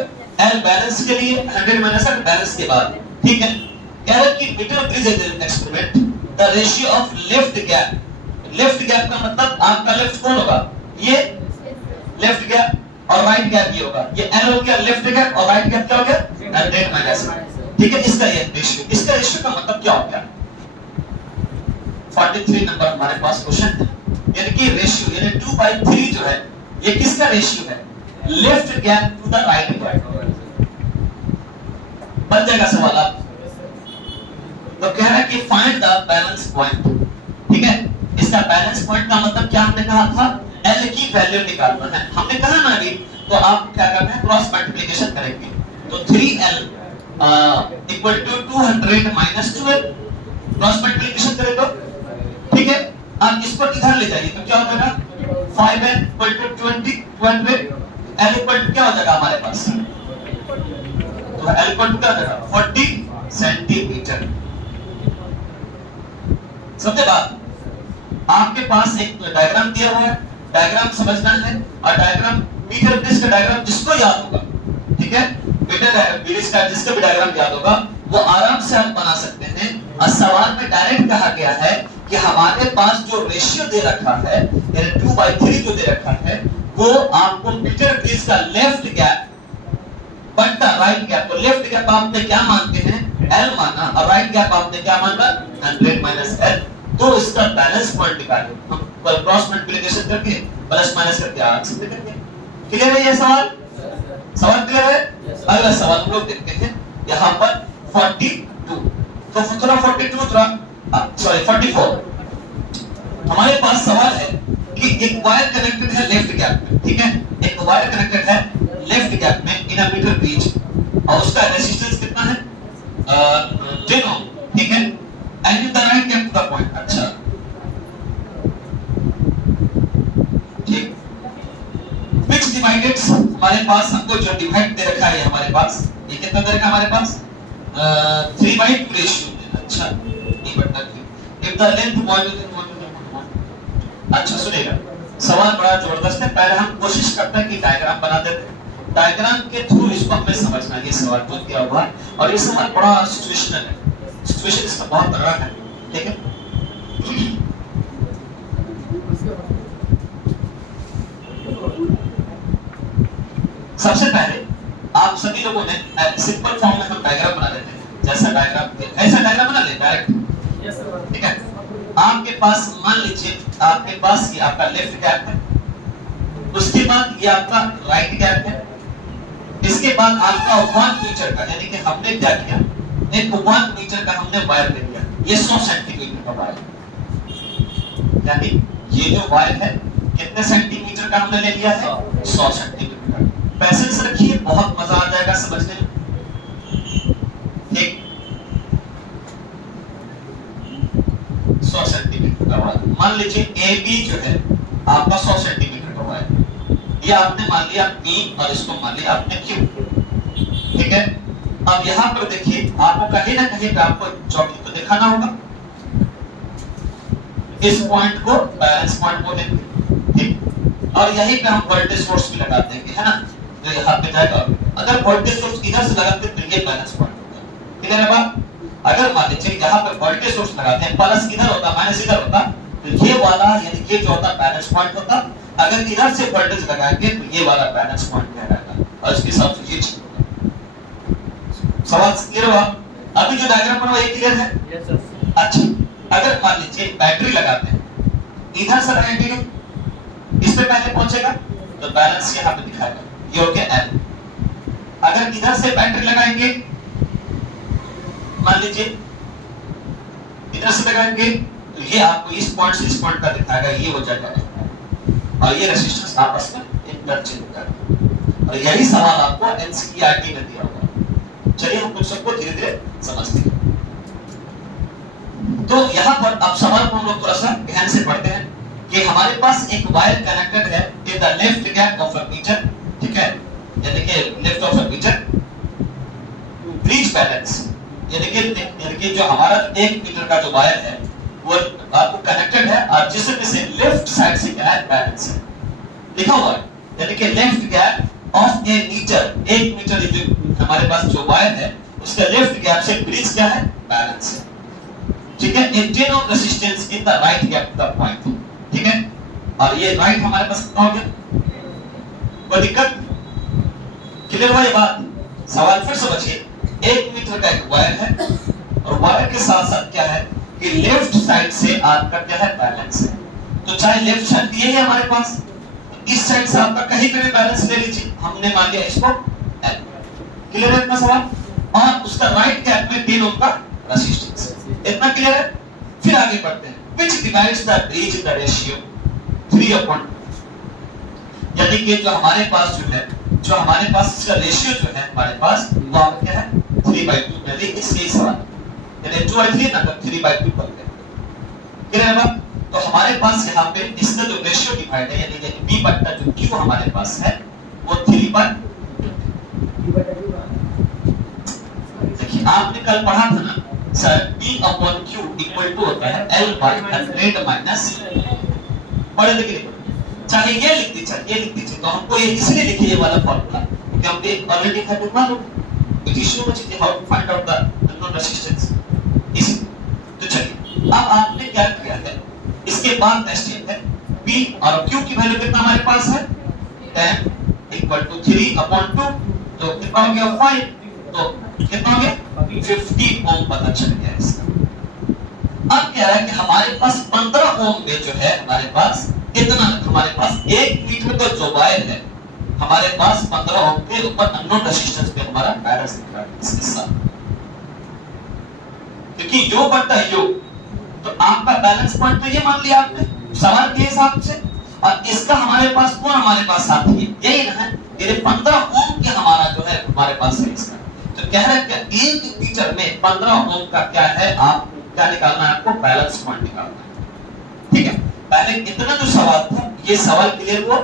L balance के लिए 100 - L बैलेंस के बाद। ठीक है, कह रहा है कि meter bridge experiment the ratio of left gap का मतलब आपका लेफ्ट कौन होगा, ये लेफ्ट गैप और राइट गैप ये होगा, ये L हो गया लेफ्ट गैप और राइट गैप क्या हो गया 100 - ठीक है, इसका ये रेशियो का मतलब क्या हो गया। 43 नंबर हमारे पास क्वेश्चन है, यानी कि रेशियो यानी 2/3 जो है ये किसका रेशियो है, left gap to the right gap. बन जाएगा सवाल आप तो कह रहा है कि फाइंड द बैलेंस पॉइंट। ठीक है, इसका बैलेंस पॉइंट का मतलब क्या हमने कहा था, L की वैल्यू निकालना है। हमने कहा ना अभी, तो आप क्या करना है क्रॉस मल्टीप्लिकेशन करेंगे, तो 3L equal to 200 minus 12 cross multiplication करें तो ठीक है। आप इसको इधर ले जाइए तो क्या हो जाएगा 5L equal to 20 L equal to क्या हो जाएगा हमारे पास, तो L इक्वल टू क्या हो जाएगा 40 सेंटीमीटर। समझे बात? आपके पास एक डायग्राम दिया हुआ है, डायग्राम समझना है, और डायग्राम मीटर ब्रिज का डायग्राम जिसको याद होगा, ठीक है, मीटर ब्रिज का जिसको भी डायग्राम याद होगा वो आराम से आप बना सकते हैं। और सवाल में डायरेक्ट कहा गया है कि हमारे पास जो रेशियो दे रखा है यानी 2/3 जो दे रखा है वो आपको मीटर ब्रिज का लेफ्ट गैप बटा राइट गैप, तो लेफ्ट गैप आपने क्या मानते हैं L माना, और राइट गैप आपने क्या माना 100 - L, तो इसका बैलेंस पॉइंट निकालिए। हम क्रॉस मल्टीप्लिकेशन करके प्लस माइनस करके आंसर निकल गया। क्लियर है ये सवाल? सवाल क्लियर है? अगला सवाल हम लोग देखते हैं यहाँ पर 42, तो थोड़ा 42 थोड़ा सॉरी 44। हमारे पास सवाल है कि एक वायर कनेक्टेड है लेफ्ट गैप में, ठीक है, एक वायर कनेक्टेड है लेफ्ट गैप में इन अ मीटर ब्रिज, और उसका रेजिस्टेंस कितना है 10 ओम, ठीक है, and the right gap to the point. अच्छा ठीक, फिक्स डिवाइडेड हमारे पास हमको जो डिवाइड दे रखा है हमारे पास ये कितना दे रखा है हमारे पास 3/2 रेशियो में। अच्छा बढ़ता क्यों? If the length wide then अच्छा सुनिएगा, सवाल बड़ा जबरदस्त है। पहले हम कोशिश करते हैं कि डायग्राम बना देते हैं, डायग्राम के थ्रू इसको हमें समझना है ये सवाल जो दिया हुआ है, और ये सवाल बड़ा सिचुएशनल है, सिचुएशन इसका बहुत तगड़ा है, ठीक है। सबसे पहले आप सभी लोगों ने सिंपल फॉर्म में हम डायग्राम बना लेते हैं, जैसा डायग्राम ऐसा डायग्राम बना लें डायरेक्ट, यस सर। ठीक है। आपके पास मान लीजिए आपके पास ये आपका लेफ्ट गैप है, उसके बाद ये आपका राइट गैप है, इसके बाद आपका 1 मीटर का, यानी कि हमने क्या किया, एक 1 मीटर का हमने वायर ले लिया, ये 100 सेंटीमीटर का वायर, यानी ये जो वायर है कितने सेंटीमीटर का हमने ले लिया है, 100 सेंटीमीटर का। पैसेंस रखिए, बहुत मजा आ जाएगा समझने में, ठीक। 100 सेंटीमीटर का वायर, मान लीजिए ए बी जो है आपका 100 सेंटीमीटर का वायर, ये आपने मान लिया बी और इसको मान लिया आपने क्यू, ठीक है। अब यहाँ पर देखिए आपको कहीं ना कहीं पे आपको चौकी को दिखाना होगा, इस पॉइंट को बैलेंस पॉइंट बोलेंगे, ठीक। और यहीं पे हम वोल्टेज सोर्स भी लगा देंगे, है ना, तो यहाँ पे जाएगा। अगर वोल्टेज सोर्स इधर से लगाते तो ये बैलेंस पॉइंट होगा, ठीक है ना बात। अगर मान लीजिए यहाँ पे वोल्टेज सोर्स लगाते हैं, प्लस इधर होता माइनस इधर होता, तो ये वाला यानी ये जो होता बैलेंस पॉइंट होता। अगर इधर से वोल्टेज लगाएंगे तो ये वाला बैलेंस पॉइंट कहलाएगा, और इसके हिसाब से ये ठीक होगा। सवाल क्लियर हुआ? अभी जो डायग्राम बना ये क्लियर है? Yes sir. अच्छा, अगर मान लीजिए बैटरी लगाते हैं, इधर से लगाएंगे इस पे पहले पहुंचेगा तो बैलेंस यहाँ पे दिखाएगा, ये हो गया L। अगर इधर से बैटरी लगाएंगे, मान लीजिए इधर से लगाएंगे तो ये आपको इस पॉइंट से इस पॉइंट का दिखाएगा, ये हो जाएगा L, और ये रेजिस्टेंस आपस में इंटरचेंज होगा। और यही सवाल आपको एनसीईआरटी में दिया हुआ। चलिए हम कुछ सबको धीरे धीरे समझते हैं। तो यहाँ पर अब सवाल को हम लोग थोड़ा सा ध्यान से पढ़ते हैं कि हमारे पास एक वायर कनेक्टेड है in the left gap of a meter, ठीक है, यानी कि left of a meter bridge balance, यानी कि जो हमारा 1 मीटर का जो वायर है वो आपको कनेक्टेड है, और जिसमें से लेफ्ट साइड से क्या है बैलेंस है लिखा हुआ है, यानी कि left gap of a meter, 1 meter जो हमारे पास जो वायर है उसका लेफ्ट गैप से ब्रिज क्या है, बैलेंस है, ठीक है। Intent of resistance in the right gap the point, ठीक है। और ये राइट हमारे पास कितना हो गया, कोई दिक्कत? क्लियर हुआ ये बात? सवाल फिर समझिए, 1 मीटर का एक वायर है, और वायर के साथ साथ क्या है कि लेफ्ट साइड से आपका क्या है, बैलेंस है। तो चाहे लेफ्ट साइड ये है हमारे पास, इस साइड से आपका कहीं पे भी बैलेंस ले लीजिए, हमने मान लिया इसको L। क्लियर है इतना सवाल? और उसका राइट गैप में 3 ओम का रेजिस्टेंस, इतना क्लियर है? फिर आगे बढ़ते हैं। Which divides the bridge in the ratio 3/2, यानी कि जो हमारे पास जो है, जो हमारे पास इसका रेशियो जो है हमारे पास वो आप क्या है 3/2, यानी इससे सवाल यानी 2/3 ना 3/2 कर दें, क्लियर है बात? तो हमारे पास यहाँ पे इसका जो रेशियो डिवाइड है, यानी कि b बटा जो q हमारे पास है वो 3/2। देखिए आपने कल पढ़ा था ना सर, b/q इक्वल टू होता है L/100 माइनस, पढ़े देखिए, चाहे ये लिख दीजिए, ये लिख दीजिए, तो हमको ये इसलिए लिखिए ये वाला फॉर्मूला क्योंकि हम ये ऑलरेडी है तो मालूम it is much how to find out the non resistance इस। तो चलिए अब आपने क्या किया है, इसके बाद नेक्स्ट स्टेप है b और q की वैल्यू कितना हमारे पास है 10 = 3/2, तो कितना हो गया 5, तो कितना हो गया 50 ओम पता चल गया इसका। अब क्या है कि हमारे पास 15 ओम में जो है हमारे पास कितना, हमारे पास 1 मीटर का जो वायर है हमारे पास 15 ओम के ऊपर अननोन रेजिस्टेंस पे हमारा बैलेंस दिख रहा है इसके साथ, क्योंकि यो बटा यो, तो आपका बैलेंस पॉइंट तो ये मान लिया आपने सवाल के हिसाब से, और इसका हमारे पास कौन हमारे पास साथी है, यही ना है, ये 15 ओम के हमारा जो है हमारे पास है इसका। तो कह रहा है कि 1 मीटर में 15 ओम का क्या है, आप क्या निकालना है, आपको बैलेंस पॉइंट निकालना है, ठीक है। पहले इतना जो सवाल था ये सवाल क्लियर हुआ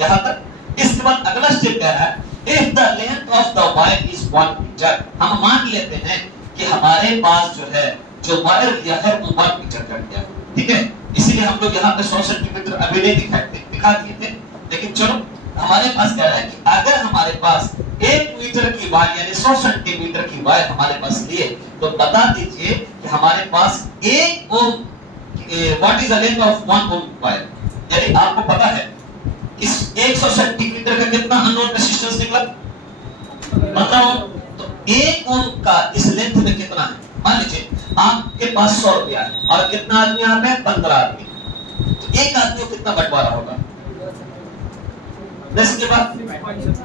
यहाँ तक। इसके बाद अगला स्टेप क्या है, if the length of the wire is 1 meter, हम मान लेते हैं कि हमारे पास जो है जो वायर लिया है वो 1 मीटर कर दिया, ठीक है। इसीलिए हम लोग यहाँ पे 100 सेंटीमीटर अभी नहीं दिखा दिए थे, लेकिन चलो हमारे पास क्या है कि अगर हमारे पास 1 मीटर की वायर यानी 100 सेंटीमीटर की वायर हमारे पास लिए, तो बता दीजिए कि हमारे पास 1 ohm what is the length of 1 ohm wire, यानी आपको पता है इस 100 सेंटीमीटर का कितना अननोन रेजिस्टेंस निकला 15 ओम। तो 1 ओम का इस लेंथ में कितना है, मान लीजिए आपके पास 100 रुपया है और कितना आदमी यहाँ पे 15 आदमी, तो एक आदमी को कितना बंटवारा होगा 10 के बाद,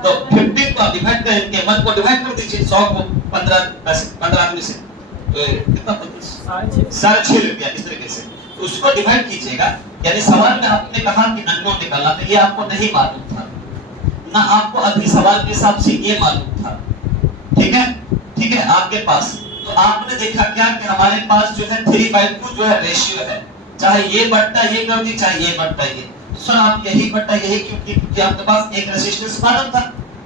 तो 15 को आप डिवाइड करेंगे, 1 को डिवाइड कर दीजिए 100 को 15 आदमी से, तो कितना 6.5 रुपया इस तरीके से, तो उसको डिवाइड कीजिएगा। यानी सवाल में आपने कहा कि अननोन निकालना, तो ये आपको नहीं मालूम था ना, आपको अभी सवाल के हिसाब से ये मालूम था, ठीक है, ठीक है आपके पास। तो आपने देखा क्या कि हमारे पास जो है 3/2 जो है रेशियो है, चाहे ये बट्टा ये कर दी चाहे ये बट्टा ये, सर आप यही बट्टा यही क्योंकि आपके पास एक रेजिस्टेंस मालूम था,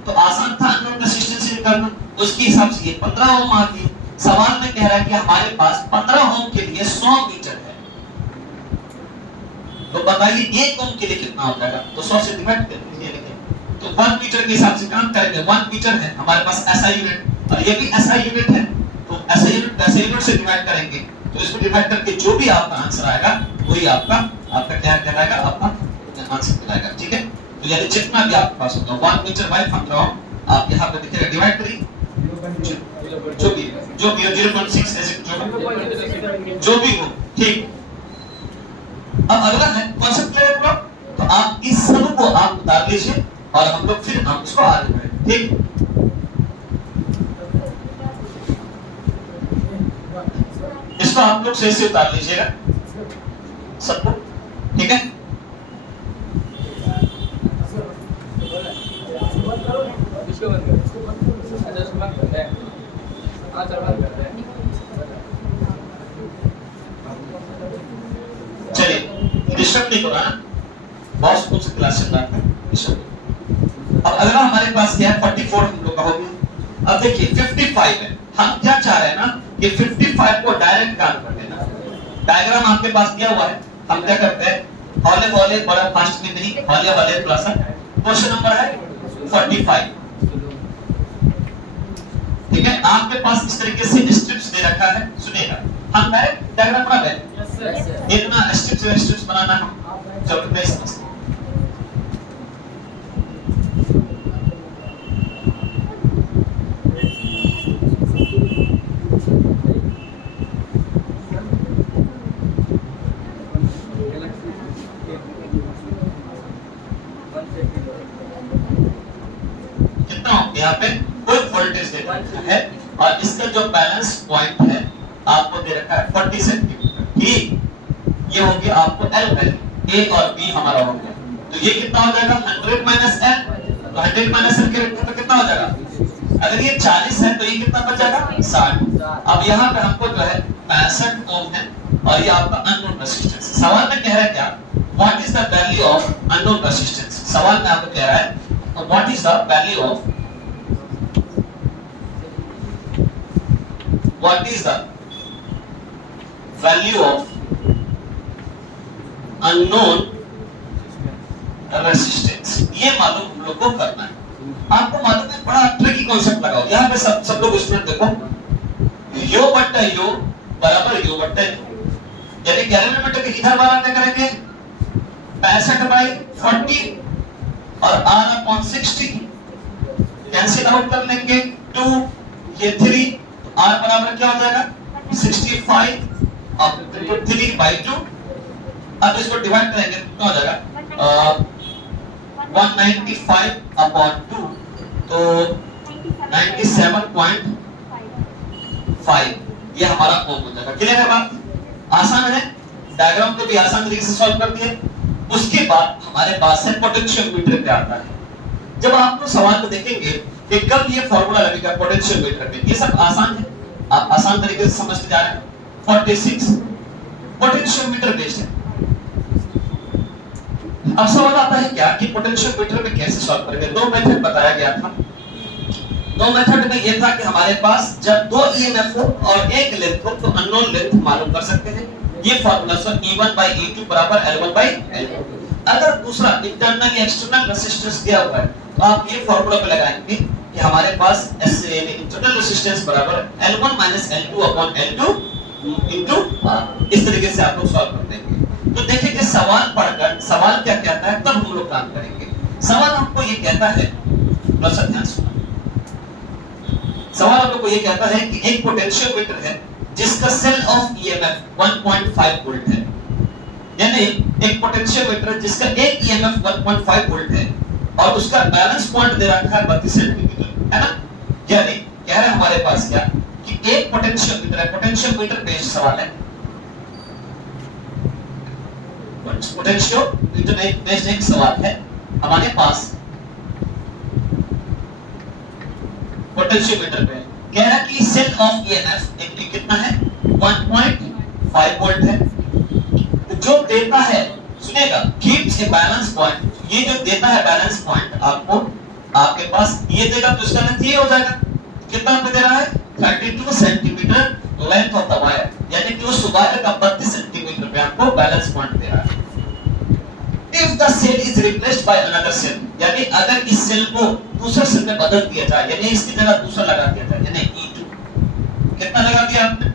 तो आसान था अननोन रेजिस्टेंस निकालना, उसके हिसाब से ये 15 ओम आ गई। सवाल में कह रहा है कि हमारे पास 15 ओम के लिए 100 मीटर है, तो बताइए 1 ओम के लिए कितना हो जाएगा, तो 100 से डिवाइड कर दीजिए, तो 1 मीटर के हिसाब से काम करेंगे। 1 मीटर है हमारे पास ऐसा यूनिट और ये भी ऐसा यूनिट है, तो ऐसा यूनिट से डिवाइड करेंगे, तो इसको डिवाइड करके जो भी आपका आंसर आएगा वही आपका क्या कहलाएगा, आपका आंसर कहलाएगा, ठीक है। तो यानी जितना भी आपके पास होगा 1 मीटर बाय 15 ओम, आप यहाँ पे लिखिएगा डिवाइड करिए जो भी 0.6 ऐसे जो भी हो, ठीक। अब अगला है कॉन्सेप्ट क्लियर हुआ, तो आप इस सब को आप उतार लीजिए और हम लोग फिर हम इसको आगे बढ़ेंगे, ठीक। इसको आप लोग सही से उतार लीजिएगा सबको, ठीक है। चलिए डिस्टर्ब नहीं करो ना, बॉस को क्लास चल रहा है। अब अगला हमारे पास क्या है 44 हम लोग का हो गया। अब देखिए 55 है, हम क्या चाह रहे हैं ना कि 55 को डायरेक्ट काम कर देना। डायग्राम आपके पास दिया हुआ है, हम क्या करते हैं हौले हौले बड़ा फास्ट में नहीं, हौले हौले थोड़ा सा। क्वेश्चन नंबर है 45, ठीक है। आपके पास इस तरीके से स्ट्रिप्स दे रखा है, सुनिएगा हम डायरेक्ट डायग्राम बना लें, इतना स्ट्रिप्स बनाना हम जब नहीं समझते। यहाँ पे कोई वोल्टेज दे रखा है और इसका जो बैलेंस पॉइंट है आपको दे रखा है 40 सेंटीमीटर, ठीक। ये हो गया आपको L वैल्यू, A और B हमारा हो गया, तो ये कितना हो जाएगा 100 माइनस L, तो 100 माइनस L के तो कितना हो जाएगा, अगर ये 40 है तो ये कितना बच जाएगा 60। अब यहाँ पे हमको जो है 65 ओम है और ये आपका अननोन रेजिस्टेंस। सवाल में कह रहा है क्या, what is the value of unknown resistance, सवाल में आपको कह रहा है what is the value of what is the value of unknown resistance, ये मालूम हम लोग को करना है। आपको मालूम है बड़ा ट्रिकी कॉन्सेप्ट लगाओ, यहाँ पे सब लोग स्टूडेंट देखो, यो बट्टा यो बराबर यो बट्टा यो, यानी कैलोरीमीटर के इधर वाला क्या करेंगे 65/40 और R/60 कैंसिल आउट कर लेंगे, 2 ये 3, R बराबर क्या हो जाएगा 65 अब 3/2। अब इसको डिवाइड करेंगे क्या हो जाएगा 195/2, तो 97.5 ये हमारा ओम हो जाएगा। क्लियर है बात, आसान है, डायग्राम को भी आसान तरीके से सॉल्व कर दिए। उसके बाद हमारे पास है पोटेंशियोमीटर पे आता है। जब आप लोग सवाल को देखेंगे कि कब ये फार्मूला लगेगा पोटेंशियोमीटर पे, ये सब आसान है, आप आसान तरीके से समझते जा रहे हैं। 46 पोटेंशियोमीटर बेस्ड है। अब सवाल आता है क्या कि पोटेंशियोमीटर में कैसे सॉल्व करेंगे, दो मेथड बताया गया था। तो मेथड में ये था कि हमारे पास जब दो ईएमएफ हो और एक लेंथ हो तो अननोन लेंथ मालूम कर सकते हैं। ये फार्मूला से E1/E2 बराबर L1/L2। अगर दूसरा इंटरनल या एक्सटर्नल रेजिस्टेंस दिया हुआ है तो आप ये फार्मूला पे लगाएंगे कि हमारे पास इंटरनल रेजिस्टेंस बराबर L1 - L2 L2 इनटू इस तरीके से आप लोग सॉल्व कर देंगे। तो देखिए कि सवाल पढ़कर सवाल क्या कहता है तब हम लोग काम करेंगे। सवाल हमको ये कहता है, थोड़ा सा ध्यान सुनो। सवाल हम लोग को ये कहता है कि एक पोटेंशियोमीटर है जिसका सेल ऑफ ईएमएफ 1.5 वोल्ट है, यानी एक पोटेंशियोमीटर जिसका एक ईएमएफ 1.5 वोल्ट है और उसका बैलेंस पॉइंट दे रखा है 32 सेंटीमीटर, है ना। यानी कह रहे हैं हमारे पास क्या कि एक पोटेंशियोमीटर है, पोटेंशियोमीटर बेस्ड सवाल है, पोटेंशियोमीटर बेस्ड एक सवाल है हमारे पास। पोटेंशियोमीटर पे कह रहा कि सेल ऑफ ईएमएफ एक कितना है 1.5 वोल्ट है। जो देता है, सुनिएगा, कीप्स ए बैलेंस पॉइंट, ये जो देता है बैलेंस पॉइंट आपको, आपके पास ये देगा तो इसका लेंथ ये हो जाएगा। कितना पे दे रहा है 32 centimetre length of the wire, यानी कि उस वायर का 32 सेंटीमीटर पे आपको बैलेंस पॉइंट दे रहा है। If the cell is replaced by another cell, यानी अगर इस सेल को दूसरे सेल में बदल दिया जाए, यानी इसकी जगह दूसरा लगा दिया जाए, यानी E2, कितना लगा दिया आपने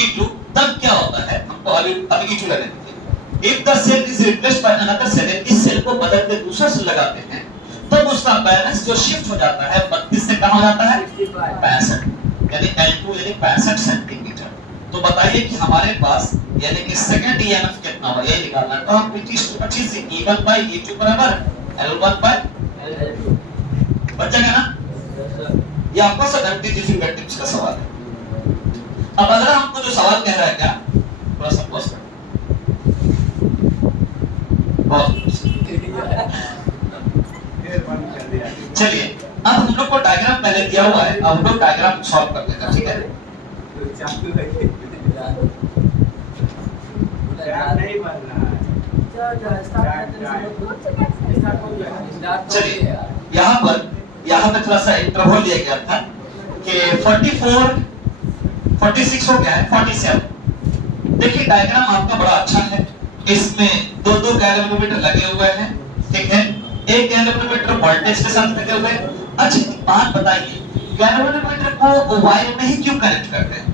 E2, तब क्या होता है हमको अभी E2 लगाने दीजिए। If the cell is replaced by another cell, इस सेल को बदल के दूसरा सेल लगाते हैं तब उसका बैलेंस जो शिफ्ट हो जाता है 32 से कहां हो जाता है 65, यानी L2 यानी 65 सेंटीमीटर। तो बताइए कि हमारे पास यानी कि सेकंड ईएमएफ कितना होगा ये निकालना है। तो हम 25 से E1/E2 बराबर L1/L2 बच जाएगा ना। ये आपका सेकंड फिंगर टिप्स का सवाल है। अब अगला हमको जो सवाल कह रहा है क्या, थोड़ा सा पॉज करो। चलिए अब हम लोग को डायग्राम पहले दिया हुआ है, अब हम लोग डायग्राम सॉल्व कर लेते हैं, ठीक है। चलिए यहाँ पे थोड़ा सा इंटरवल लिया गया था कि 44 46 हो गया है 47। देखिए डायग्राम आपका बड़ा अच्छा है, इसमें दो गैल्वेनोमीटर लगे हुए हैं, ठीक है। एक गैल्वेनोमीटर वोल्टेज के साथ लगे हुए हैं। अच्छा बात बताइए, गैल्वेनोमीटर को वायर में ही क्यों कनेक्ट करते हैं?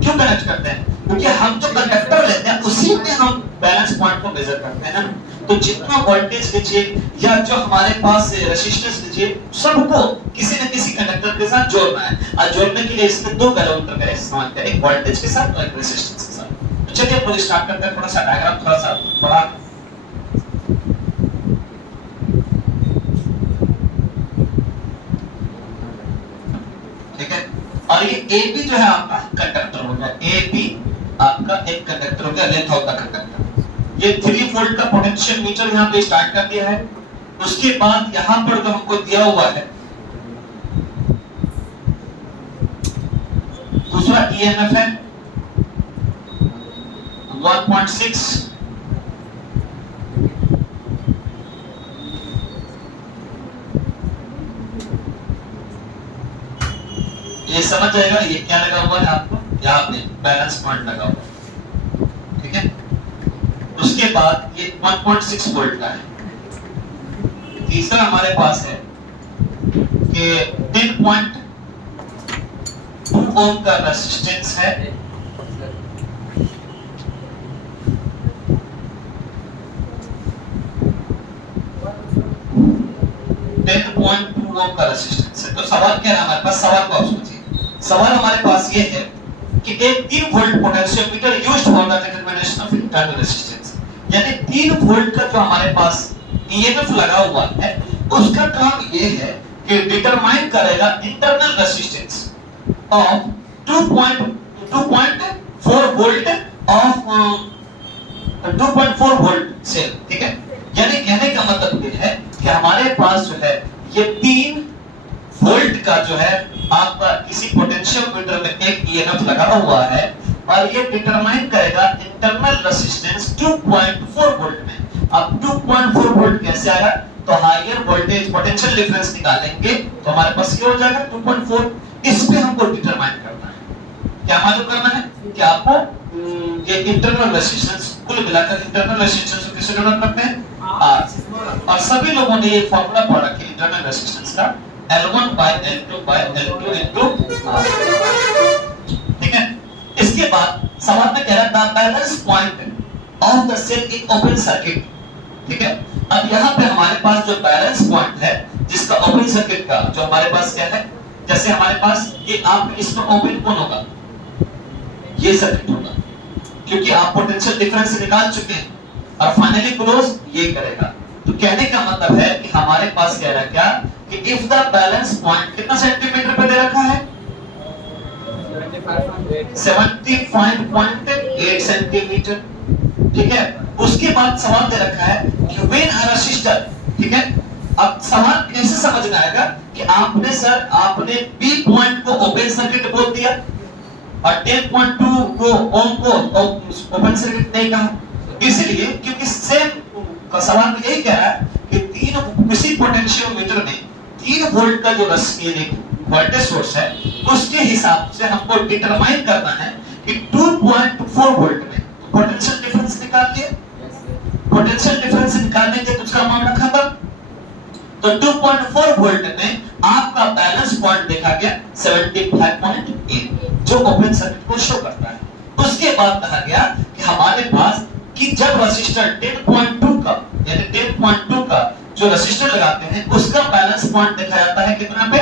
क्यों कनेक्ट करते हैं? क्योंकि हम जो कंडक्टर लेते हैं उसी में हम बैलेंस पॉइंट को मेजर करते हैं ना। तो जितना वोल्टेज लीजिए या जो हमारे पास रेजिस्टेंस लीजिए, सबको किसी न किसी कंडक्टर के साथ जोड़ना है, और जोड़ने के लिए इसमें दो गैल्वेनोमीटर का इस्तेमाल करें, एक वोल्टेज के साथ और एक रेजिस्टेंस के साथ। तो चलिए हम स्टार्ट करते हैं। थोड़ा सा डायग्राम थोड़ा सा बड़ा, ठीक है। और ये AB जो है आपका कंडक्टर हो गया, AB आपका एक कंडक्टर हो गया, लेंथ ऑफ द कंडक्टर। ये 3 वोल्ट का पोटेंशियल मीटर यहाँ पे स्टार्ट कर दिया है। उसके बाद यहाँ पर जो हमको दिया हुआ है दूसरा EMF है 1.6, ये समझ जाएगा ये क्या लगा हुआ है आपको, यहाँ पे बैलेंस पॉइंट लगा हुआ है, ठीक है। उसके बाद ये 1.6 वोल्ट का है। तीसरा हमारे पास है कि 10.2 ओम का रेजिस्टेंस है, का रेजिस्टेंस है। तो सवाल क्या है हमारे पास, सवाल को आप समझिए। सवाल हमारे पास ये है कि एक 3 volt potentiometer used for the determination of internal resistance, यानी 3 वोल्ट का जो हमारे पास ईएमएफ लगा हुआ है उसका काम ये है कि डिटरमाइन करेगा internal resistance of 2.4 volt of 2.4 volt cell, ठीक है। यानी कहने का मतलब ये है कि हमारे पास जो है ये 3 वोल्ट का जो है आपका किसी पोटेंशियोमीटर में एक ईएमएफ लगा हुआ है और ये डिटरमाइन करेगा इंटरनल रेजिस्टेंस 2.4 वोल्ट में। अब 2.4 वोल्ट कैसे आएगा, तो हायर वोल्टेज पोटेंशियल डिफरेंस निकालेंगे तो हमारे पास ये हो जाएगा 2.4। इस पे हमको डिटरमाइन करना है, क्या मालूम करना है कि आपको ये इंटरनल रेजिस्टेंस, कुल मिलाकर इंटरनल रेजिस्टेंस को किससे डिनोट करते हैं, R। और सभी लोगों ने ये फार्मूला पढ़ रखा है इंटरनल रेजिस्टेंस का, L1 by L2 by L2 into R। ठीक है। इसके बाद सवाल में कह रहा था balance point of the cell in open circuit. ठीक है। अब यहाँ पे हमारे पास जो बैलेंस पॉइंट है जिसका ओपन सर्किट का जो हमारे पास क्या है, जैसे हमारे पास ये आप इसमें ओपन कौन होगा, ये सर्किट होगा, क्योंकि आप पोटेंशियल डिफरेंस निकाल चुके हैं और फाइनली क्लोज ये करेगा। तो कहने का मतलब है कि हमारे पास कह रहा है क्या कि इफ द बैलेंस पॉइंट कितना सेंटीमीटर पे दे रखा है, 75.8 सेंटीमीटर। ठीक है। उसके बाद सवाल दे रखा है कि व्हेन अ रेसिस्टर, ठीक है। अब सवाल कैसे समझ में आएगा कि आपने बी पॉइंट को ओपन सर्किट बोल दिया और 10.2 को ओम को ओपन सर्किट नहीं कहा, इसलिए क्योंकि सेम का सवाल में यही कह रहा है कि किसी पोटेंशियोमीटर में 3 वोल्ट का जो वोल्टेज सोर्स है उसके हिसाब से हमको डिटरमाइन करना है कि 2.4 वोल्ट में पोटेंशियल डिफरेंस निकाल लिए। पोटेंशियल डिफरेंस निकालने के दूसरा मामला खत्म। तो 2.4 वोल्ट में आपका बैलेंस पॉइंट देखा गया 75.8 जो ओपन सर्किट को शो करता है। उसके बाद कहा गया कि हमारे पास कि जब रेसिस्टर 10.2 का यानी 10.2 का जो रेसिस्टर लगाते हैं उसका बैलेंस पॉइंट देखा जाता है कितना पे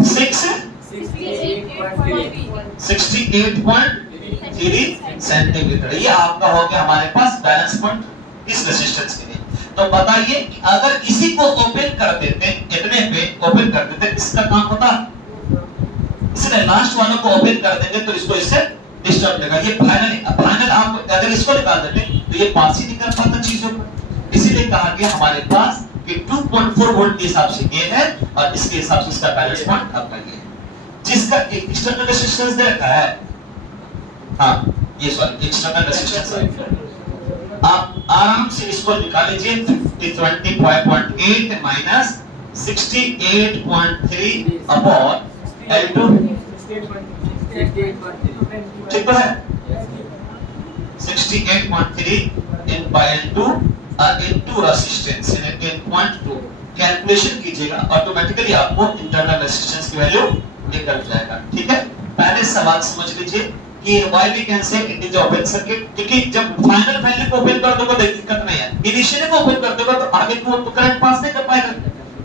68.3 सेंटीमीटर। ये आपका हो गया हमारे पास बैलेंस पॉइंट इस रेजिस्टेंस के लिए। तो बताइए कि अगर इसी को ओपन कर देते, इतने पे ओपन कर देते, इसका काम होता, इसलिए लास्ट वालों को ओपन कर देंगे तो इसको इससे डिस्टर्ब देगा। ये फाइनल आप अगर इसको निकाल देते तो ये पास ही नहीं कर पाता चीजों को, इसीलिए कहा गया हमारे पास कि 2.4 वोल्ट के हिसाब से ये है और इसके हिसाब से इसका बैलेंस पॉइंट आपका ये है, जिसका एक एक्सटर्नल रेजिस्टेंस दे रखा है। हाँ ये सॉरी एक्सटर्नल रेजिस्टेंस है। आप आराम से इसको निकाल लीजिए 25.8 माइनस 68.3 अपॉन L2 ठीक है 68.3 in by L2 into resistance यानी 10.2 कैलकुलेशन कीजिएगा, ऑटोमेटिकली आपको इंटरनल रेजिस्टेंस की वैल्यू निकल जाएगा। ठीक है। पहले सवाल समझ लीजिए कि why we can say it is open circuit, क्योंकि जब फाइनल वैल्यू को ओपन कर दोगे तो दिक्कत नहीं है, इनिशियली को ओपन कर दोगे तो आगे को तो करंट पास नहीं कर पाएगा,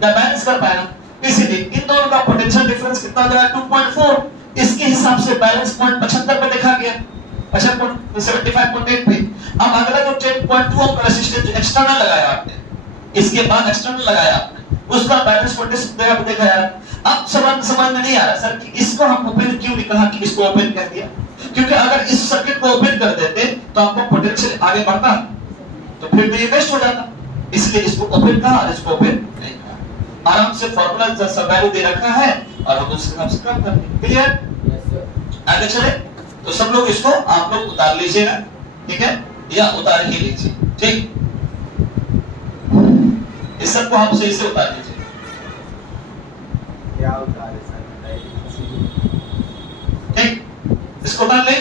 ना बैलेंस कर पाएगा। इसलिए इन दोनों का पोटेंशियल डिफरेंस कितना हो जाएगा 2.4, इसके हिसाब से बैलेंस पॉइंट 75 पे देखा गया, 75.8 पे। अब अगला जो 10.2 ओम का रेजिस्टेंस एक्सटर्नल लगाया आपने, इसके बाद एक्सटर्नल लगाया आपने, उसका बैलेंस वोल्टेज देखा यार। अब समझ में नहीं आ रहा सर कि इसको हम ओपन क्यों नहीं कहा कि इसको ओपन कर दिया, क्योंकि अगर इस सर्किट को ओपन कर देते तो आपको पोटेंशियल आगे बढ़ता तो फिर तो ये वेस्ट हो जाता, इसलिए इसको ओपन कहा और इसको ओपन नहीं कहा। आराम से फार्मूला जैसा वैल्यू दे रखा है और हम उसके हिसाब से काम करेंगे। क्लियर? आगे चले तो सब लोग इसको आप लोग उतार लीजिएगा, ठीक है, या उतार ही लीजिए। ठीक, इस सब को आप सही से उतार लीजिए। क्या उतारे सर ठीक, इसको उतार ले।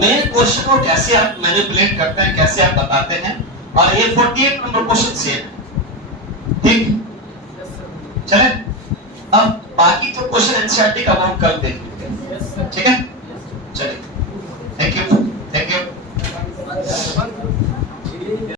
मेन क्वेश्चन को कैसे आप मैनिपुलेट करते हैं, कैसे आप बताते हैं, और ये 48 नंबर क्वेश्चन से है। ठीक, चले अब बाकी जो क्वेश्चन एनसीईआरटी का हम कल देखेंगे। ठीक है।